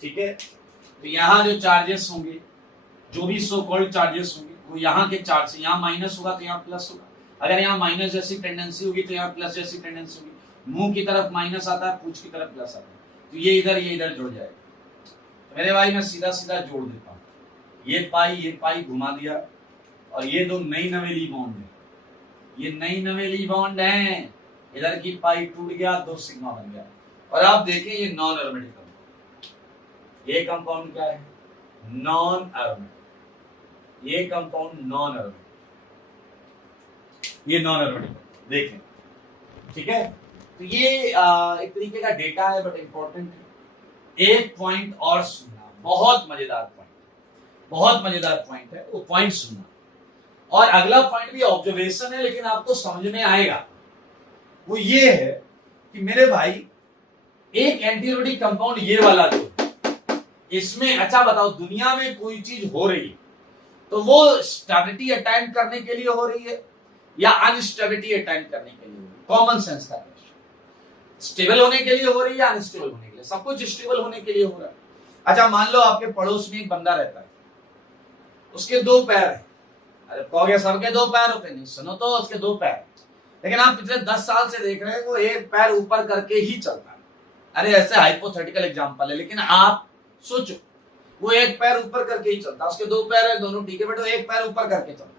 ठीक है। तो यहां जो चार्जेस होंगे, जो भी सो कॉल्ड चार्जेस होंगे, वो यहाँ के चार्ज से, यहाँ माइनस होगा तो यहाँ प्लस होगा, अगर यहाँ माइनस जैसी टेंडेंसी होगी तो यहाँ प्लस जैसी टेंडेंसी होगी। मुंह की तरफ माइनस आता है, पूंछ की तरफ प्लस आता है, तो ये इधर जुड़ जाएगा। तो मेरे भाई मैं सीधा सीधा जोड़ देता हूँ, ये पाई घुमा दिया और ये दो नई नवेली बॉन्ड है, ये नई नवेली बॉन्ड है, इधर की पाई टूट गया, 2 सिग्मा बन गया। और आप देखें ये नॉन एरोमेटिक कंपाउंड, ये कंपाउंड क्या है? Non aromatic. ये कंपाउंड नॉन एरोमेटिक, ये नॉन एरोमेटिक, देखें, ठीक है। तो ये एक तरीके का डेटा है बट इंपॉर्टेंट है। एक पॉइंट और सुनना, बहुत मजेदार पॉइंट है, वो पॉइंट सुनना। और अगला पॉइंट भी ऑब्जर्वेशन है लेकिन आपको समझ में आएगा। वो ये है कि मेरे भाई एक एंटी एरोमेटिक कंपाउंड ये वाला जो इसमें, अच्छा बताओ, दुनिया में कोई चीज हो रही है तो वो स्टेबिलिटी अटेंड करने के लिए हो रही है या अनस्टेबिलिटी अटेंड करने के लिए हो रही है? कॉमन सेंस का क्वेश्चन। स्टेबल होने के लिए हो रही है या अनस्टेबल होने के लिए? सब कुछ स्टेबल होने के लिए हो रहा है। अच्छा मान लो आपके पड़ोस में एक बंदा रहता है, उसके 2 पैर है। अरे कहोगे सबके 2 पैर होते नहीं, सुनो तो, उसके 2 पैर, लेकिन आप पिछले 10 साल से देख रहे हैं वो एक पैर ऊपर करके ही चलता है। अरे ऐसे हाइपोथेटिकल एग्जांपल है, लेकिन आप सोचो वो एक पैर ऊपर करके ही चलता है, उसके 2 पैर है, दोनों ठीक है, बट वो एक पैर ऊपर करके चलता है।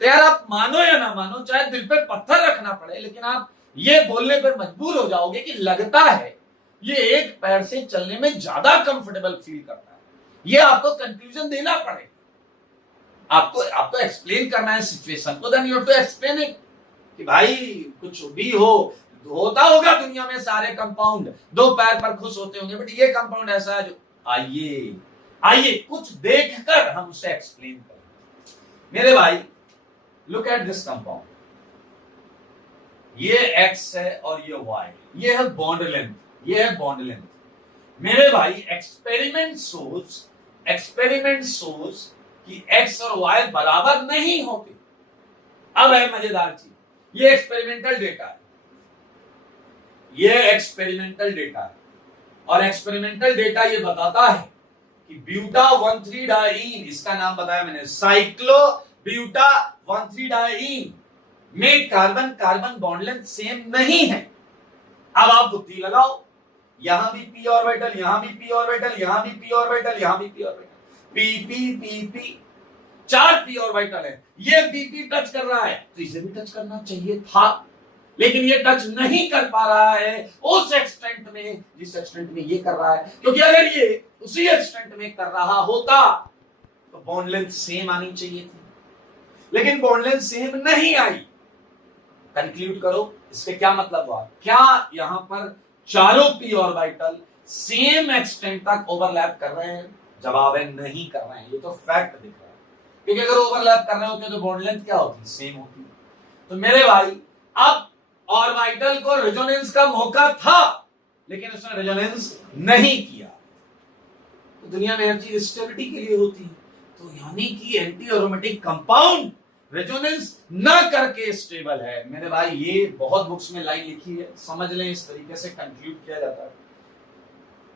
तो यार आप मानो या ना मानो, चाहे दिल पे पत्थर रखना पड़े, लेकिन आप ये बोलने पर मजबूर हो जाओगे कि लगता है ये एक पैर से चलने में ज्यादा कंफर्टेबल फील करता है। ये आपको कंक्लूजन देना पड़ेगा, आपको एक्सप्लेन करना है सिचुएशन को, then you have to explain it कि भाई कुछ भी होता होगा दुनिया में, सारे कंपाउंड 2 पैर पर खुश होते होंगे, बट ये कंपाउंड ऐसा है जो, आइए कुछ देखकर हम उसे एक्सप्लेन करें। मेरे भाई लुक एट दिस कंपाउंड, ये एक्स है और ये वाई, ये है बॉन्ड लेंथ, ये है बॉन्ड लेंथ। मेरे भाई एक्सपेरिमेंट सोच कि एक्स और वाई बराबर नहीं होते। अब है मजेदार चीज, ये एक्सपेरिमेंटल डेटा है, और एक्सपेरिमेंटल डेटा ये बताता है कि ब्यूटा 1,3 डाइईन, इसका नाम बताया मैंने, साइक्लो ब्यूटा 1,3 डाइईन में carbon carbon bond length same नहीं है। अब आप बुद्धि लगाओ, यहां भी पी ऑर्बिटल, यहां भी पी ऑर्बिटल, यहां भी पी ऑर्बिटल, यहां भी P orbital, P P P P, 4 P orbital है, ये पी पी टच कर रहा है तो इसे भी टच करना चाहिए था, लेकिन ये टच नहीं कर पा रहा है उस एक्सटेंट में जिस एक्सटेंट में ये कर रहा है, क्योंकि अगर ये उसी एक्सटेंट में कर रहा होता तो बॉन्ड लेंथ सेम आनी चाहिए थी, लेकिन बॉन्ड लेंथ सेम नहीं आई। कंक्लूड करो इसके क्या मतलब हुआ, क्या यहां पर चारों पी ऑर्बिटल सेम एक्सटेंट तक ओवरलैप कर रहे हैं? जवाब है नहीं कर रहे हैं, ये तो फैक्ट दिख रहा है, क्योंकि अगर ओवरलैप कर रहे होते तो बॉन्ड लेंथ क्या होती, सेम होती। तो मेरे भाई अब ऑर्बिटल को रेजोनेंस का मौका था, लेकिन उसने रेजोनेंस नहीं किया। तो दुनिया में हर चीज स्टेबिलिटी के लिए होती है, तो यानी कि एंटी एरोमेटिक कंपाउंड रेजोनेंस न करके स्टेबल है। मेरे भाई ये बहुत बुक्स में लाइन लिखी है, समझ लें, इस तरीके से कंक्लूड किया जाता है।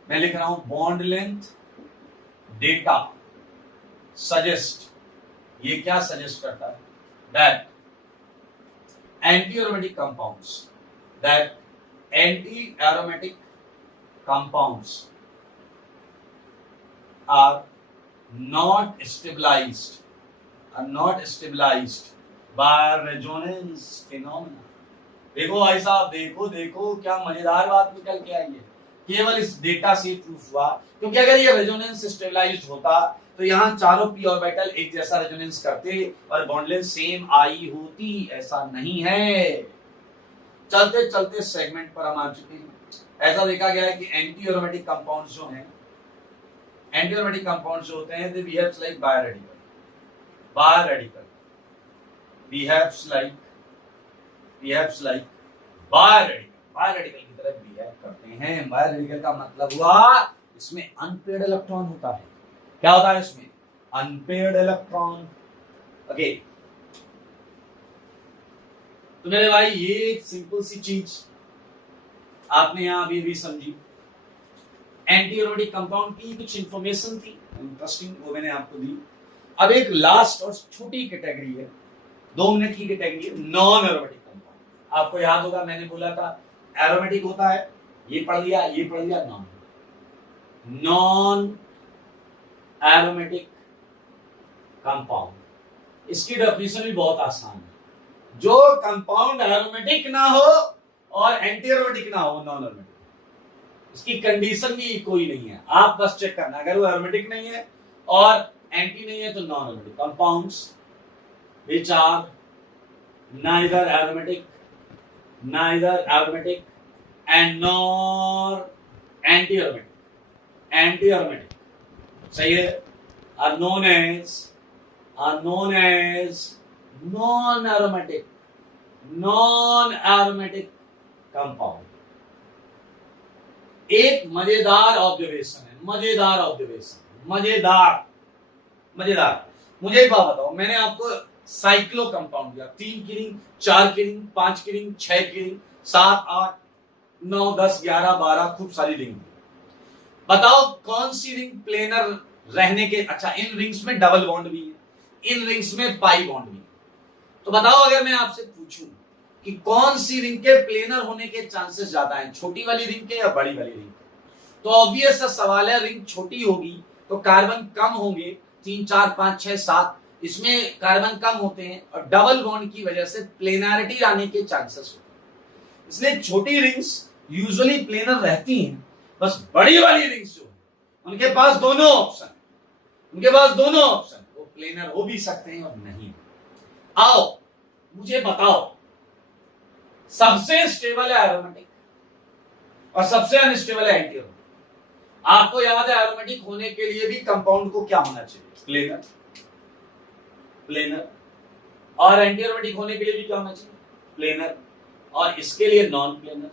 मैं लिख रहा हूं बॉन्ड लेंथ डेटा सजेस्ट, ये क्या सजेस्ट करता है, that anti-aromatic compounds are not stabilized by resonance phenomena। देखो भाई साहब, देखो क्या मजेदार बात निकल के आई है, केवल इस डेटा से प्रूफ हुआ, क्योंकि अगर ये रेजोनेंस स्टेबलाइज्ड होता तो यहाँ चारों पी ऑर्बिटल एक जैसा रेजोनेंस करते और बॉन्ड लेंथ सेम आई होती, ऐसा नहीं है। चलते चलते सेगमेंट पर हम आ चुके हैं। ऐसा देखा गया है कि एंटी एरोमेटिक कंपाउंड्स जो हैं, एंटी एरोमेटिक कंपाउंड्स जो होते हैं, दे बिहेव्स लाइक बायोरेडिकल बायोरेडिकल की तरह बिहेव करते हैं। बायोरेडिकल का मतलब हुआ इसमें अनपेयर्ड इलेक्ट्रॉन होता है। क्या होता है इसमें, अनपेयर्ड इलेक्ट्रॉन। ओके, तो मेरे भाई ये एक सिंपल सी चीज आपने यहां अभी भी समझी। एंटी एरोमेटिक कंपाउंड की कुछ इंफॉर्मेशन थी इंटरेस्टिंग, वो मैंने आपको दी। अब एक लास्ट और छोटी कैटेगरी है, 2 मिनट की कैटेगरी है, नॉन एरोमेटिक कंपाउंड। आपको याद होगा मैंने बोला था एरोमेटिक होता है, ये पढ़ लिया नॉन एरोमेटिक कंपाउंड। इसकी डेफिनेशन भी बहुत आसान है, जो कंपाउंड एरोमेटिक ना हो और एंटी एरोमेटिक ना हो, नॉन एरोमेटिक। इसकी कंडीशन भी कोई नहीं है, आप बस चेक करना, अगर वो एरोमेटिक नहीं है और एंटी नहीं है तो non aromatic. Compounds which are neither aromatic and nor anti-aromatic, सही है, are known as non-aromatic compound। एक मजेदार ऑब्जर्वेशन है, मजेदार। मुझे एक बात बताओ, मैंने आपको साइक्लो कंपाउंड दिया, 3 की रिंग, 4 की रिंग, 5 की रिंग, 6 की रिंग, 7, 8, 9, 10, 11, 12, खूब सारी रिंग। बताओ कौन सी रिंग प्लेनर रहने के, अच्छा इन रिंग्स में डबल बॉन्ड भी है, इन रिंग्स में पाई बॉन्ड भी है। तो बताओ अगर मैं आपसे पूछूं कि कौन सी रिंग के प्लेनर होने के चांसेस ज्यादा हैं, छोटी वाली रिंग के या बड़ी वाली रिंग के? तो ऑब्वियस सा सवाल है, रिंग छोटी होगी तो कार्बन कम होंगे, 3, 4, 5, 6, 7, इसमें कार्बन कम होते हैं और डबल बॉन्ड की वजह से प्लेनारिटी आने के चांसेस होते हैं। इसलिए छोटी रिंग्स यूजुअली प्लेनर रहती हैं, बस बड़ी वाली रिंग्स जो उनके पास दोनों ऑप्शन, वो प्लेनर हो भी सकते हैं और नहीं। आओ मुझे बताओ, सबसे स्टेबल है एरोमेटिक और सबसे अनस्टेबल है एंटी एरोमेटिक। आपको याद है एरोमेटिक होने के लिए भी कंपाउंड को क्या होना चाहिए, प्लेनर, और एंटी एरोमेटिक होने के लिए भी क्या होना चाहिए, प्लेनर, और इसके लिए नॉन प्लेनर।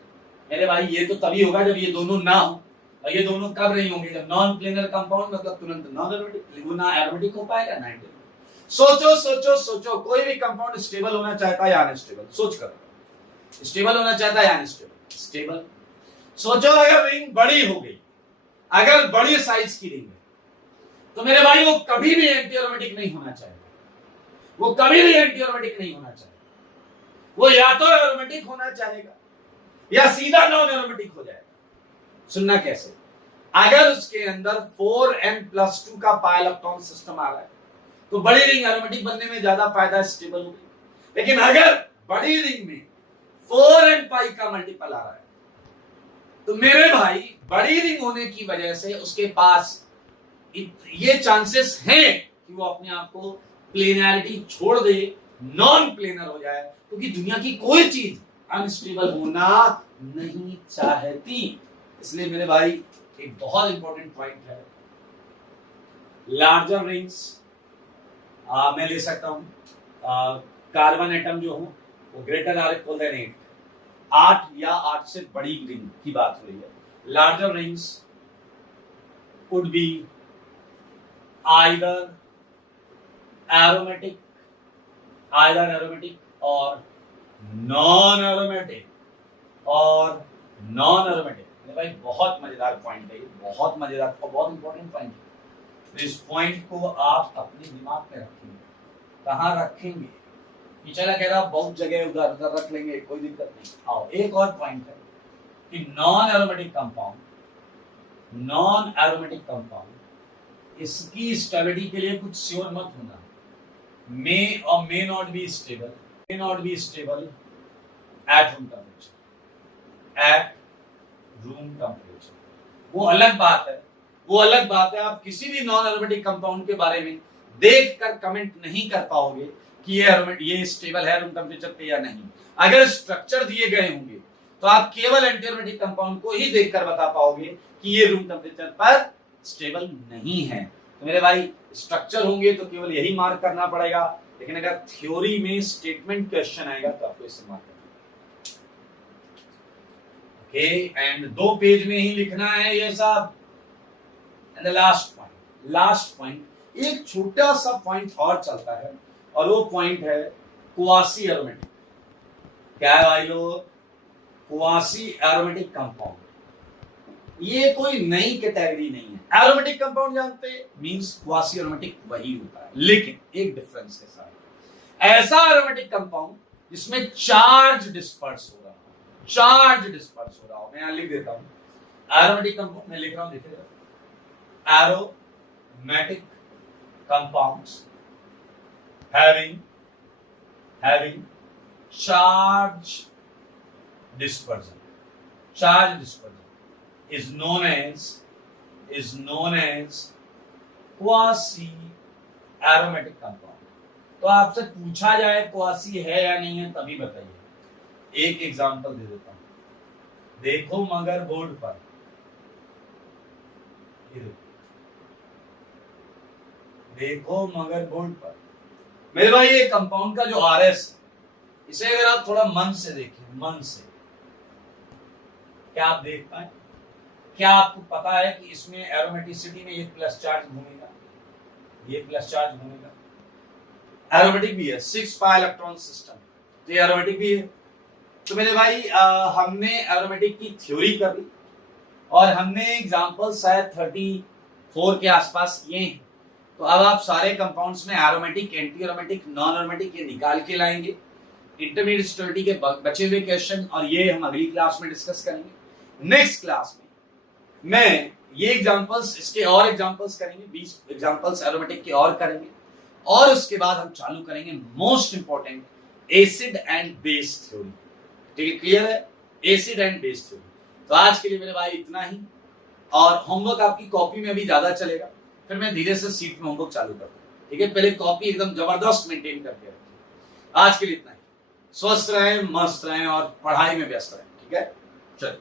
मेरे भाई ये तो तभी होगा जब ये दोनों ना हो, और ये दोनों कब नहीं होंगे, जब नॉन प्लेनर कंपाउंड मतलब तुरंत नॉन एरोमेटिक, वो ना एरोमेटिक हो पाएगा ना एंटी। सोचो कोई भी कंपाउंड स्टेबल होना चाहता है या अनस्टेबल, सोच करो, स्टेबल होना चाहता है या अनस्टेबल, स्टेबल। सोचो अगर रिंग बड़ी हो गई, अगर बड़ी साइज की रिंग है, तो मेरे भाई वो कभी भी एंटी एरोमेटिक नहीं होना चाहिए, वो या तो एरोमेटिक होना चाहेगा या सीधा नॉन एरोमेटिक हो जाएगा। सुनना कैसे, अगर उसके अंदर 4n+2 का पाई इलेक्ट्रॉन सिस्टम आ रहा है तो बड़ी रिंग एरोमेटिक बनने में ज्यादा फायदा स्टेबल होगी। लेकिन अगर बड़ी रिंग में 4n पाई का मल्टीपल आ रहा है तो मेरे भाई बड़ी रिंग होने की वजह से उसके पास ये चांसेस हैं कि वो अपने आप को प्लेनैरिटी छोड़ दे, नॉन प्लेनर हो जाए, क्योंकि दुनिया की कोई चीज अनस्टेबल होना नहीं चाहती। इसलिए मेरे भाई एक बहुत इंपॉर्टेंट पॉइंट है, लार्जर रिंग्स मैं ले सकता हूं कार्बन एटम जो हो वो ग्रेटर आर इक्वल देन 8, 8 या 8 से बड़ी रिंग की बात हो रही है। Larger rings would be either aromatic or non-aromatic भाई बहुत मजेदार पॉइंट है, बहुत मजेदार और बहुत इंपॉर्टेंट पॉइंट है। तो इस पॉइंट को आप अपने दिमाग में रखेंगे। कहाँ रखेंगे? चला कह रहा बहुत जगह उधर उधर रख लेंगे, कोई दिक्कत नहीं। आओ एक और पॉइंट है कि नॉन एरोमेटिक कंपाउंड इसकी स्टेबिलिटी के लिए कुछ श्योर मत होना, may not be stable at room temperature। वो अलग बात है। आप किसी भी नॉन एरोमेटिक कंपाउंड के बारे में देखकर कमेंट नहीं कर पाओगे कि ये स्टेबल है रूम टेम्परेचर पे या नहीं। अगर स्ट्रक्चर दिए गए होंगे तो आप केवल एंटी एरोमेटिक कंपाउंड को ही देखकर बता पाओगे कि ये रूम टेम्परेचर पर स्टेबल नहीं है। तो मेरे भाई स्ट्रक्चर होंगे तो केवल यही मार्क करना पड़ेगा, लेकिन अगर थ्योरी में स्टेटमेंट क्वेश्चन आएगा तो आपको इसे मार्क करना ओके। एंड 2 पेज में ही लिखना है ये सब। एंड लास्ट पॉइंट एक छोटा सा पॉइंट और चलता है और वो पॉइंट है क्वासी एरोमेटिक। क्या है भाई लोग? Quasi aromatic compound. ये कोई नई कैटेगरी नहीं है। एरोमेटिक कंपाउंड जानते मींस क्वासी एरोमेटिक वही होता है, लेकिन एक डिफरेंस के साथ। ऐसा एरोमेटिक कंपाउंड जिसमें चार्ज डिस्पर्स हो रहा हो। मैं यहां लिख देता हूं एरोमेटिक कंपाउंड, मैं लिख रहा हूं, देखिएगा। Aromatic compounds having charge dispersion is known as quasi aromatic compound। तो आपसे पूछा जाए क्वासी है या नहीं है तभी बताइए। एक एग्जांपल दे देता हूं, देखो मगर बोर्ड पर, देखो मगर बोर्ड पर मेरे भाई ये कंपाउंड का जो आरएस है, इसे अगर आप थोड़ा मन से देखें, मन से, क्या आप देख पाए? क्या आपको पता है कि इसमें एरोमेटिसिटी में ये प्लस चार्ज घूमेगा, ये प्लस चार्ज घूमेगा। एरोमेटिक भी है, 6 पाई इलेक्ट्रॉन सिस्टम, तो ये एरोमेटिक भी है। तो मेरे भाई हमने एरोमेटिक की थ्योरी कर ली और हमने एग्जांपल शायद 34 के आसपास ये हैं। तो अब आप सारे कंपाउंड्स में aromatic, anti aromatic, non aromatic ये निकाल के लाएंगे। इंटरमीडिएट स्टेबिलिटी के बचे हुए क्वेश्चन और ये हम अगली क्लास में डिस्कस करेंगे। नेक्स्ट क्लास में मैं ये एग्जांपल्स, इसके और एग्जांपल्स करेंगे, 20 एग्जांपल्स एरोमेटिक के और करेंगे और उसके बाद हम चालू करेंगे most important acid and base theory. ठीक है, क्लियर है? Acid and base theory. तो आज के लिए मेरे भाई इतना ही, और होमवर्क आपकी कॉपी में भी ज्यादा चलेगा, फिर मैं धीरे से सीट में होमवर्क चालू करूंगा। ठीक है, पहले कॉपी एकदम जबरदस्त मेंटेन करके रखिए। आज के लिए इतना ही। स्वस्थ रहें, मस्त रहें और पढ़ाई में व्यस्त रहें। ठीक है, चलो।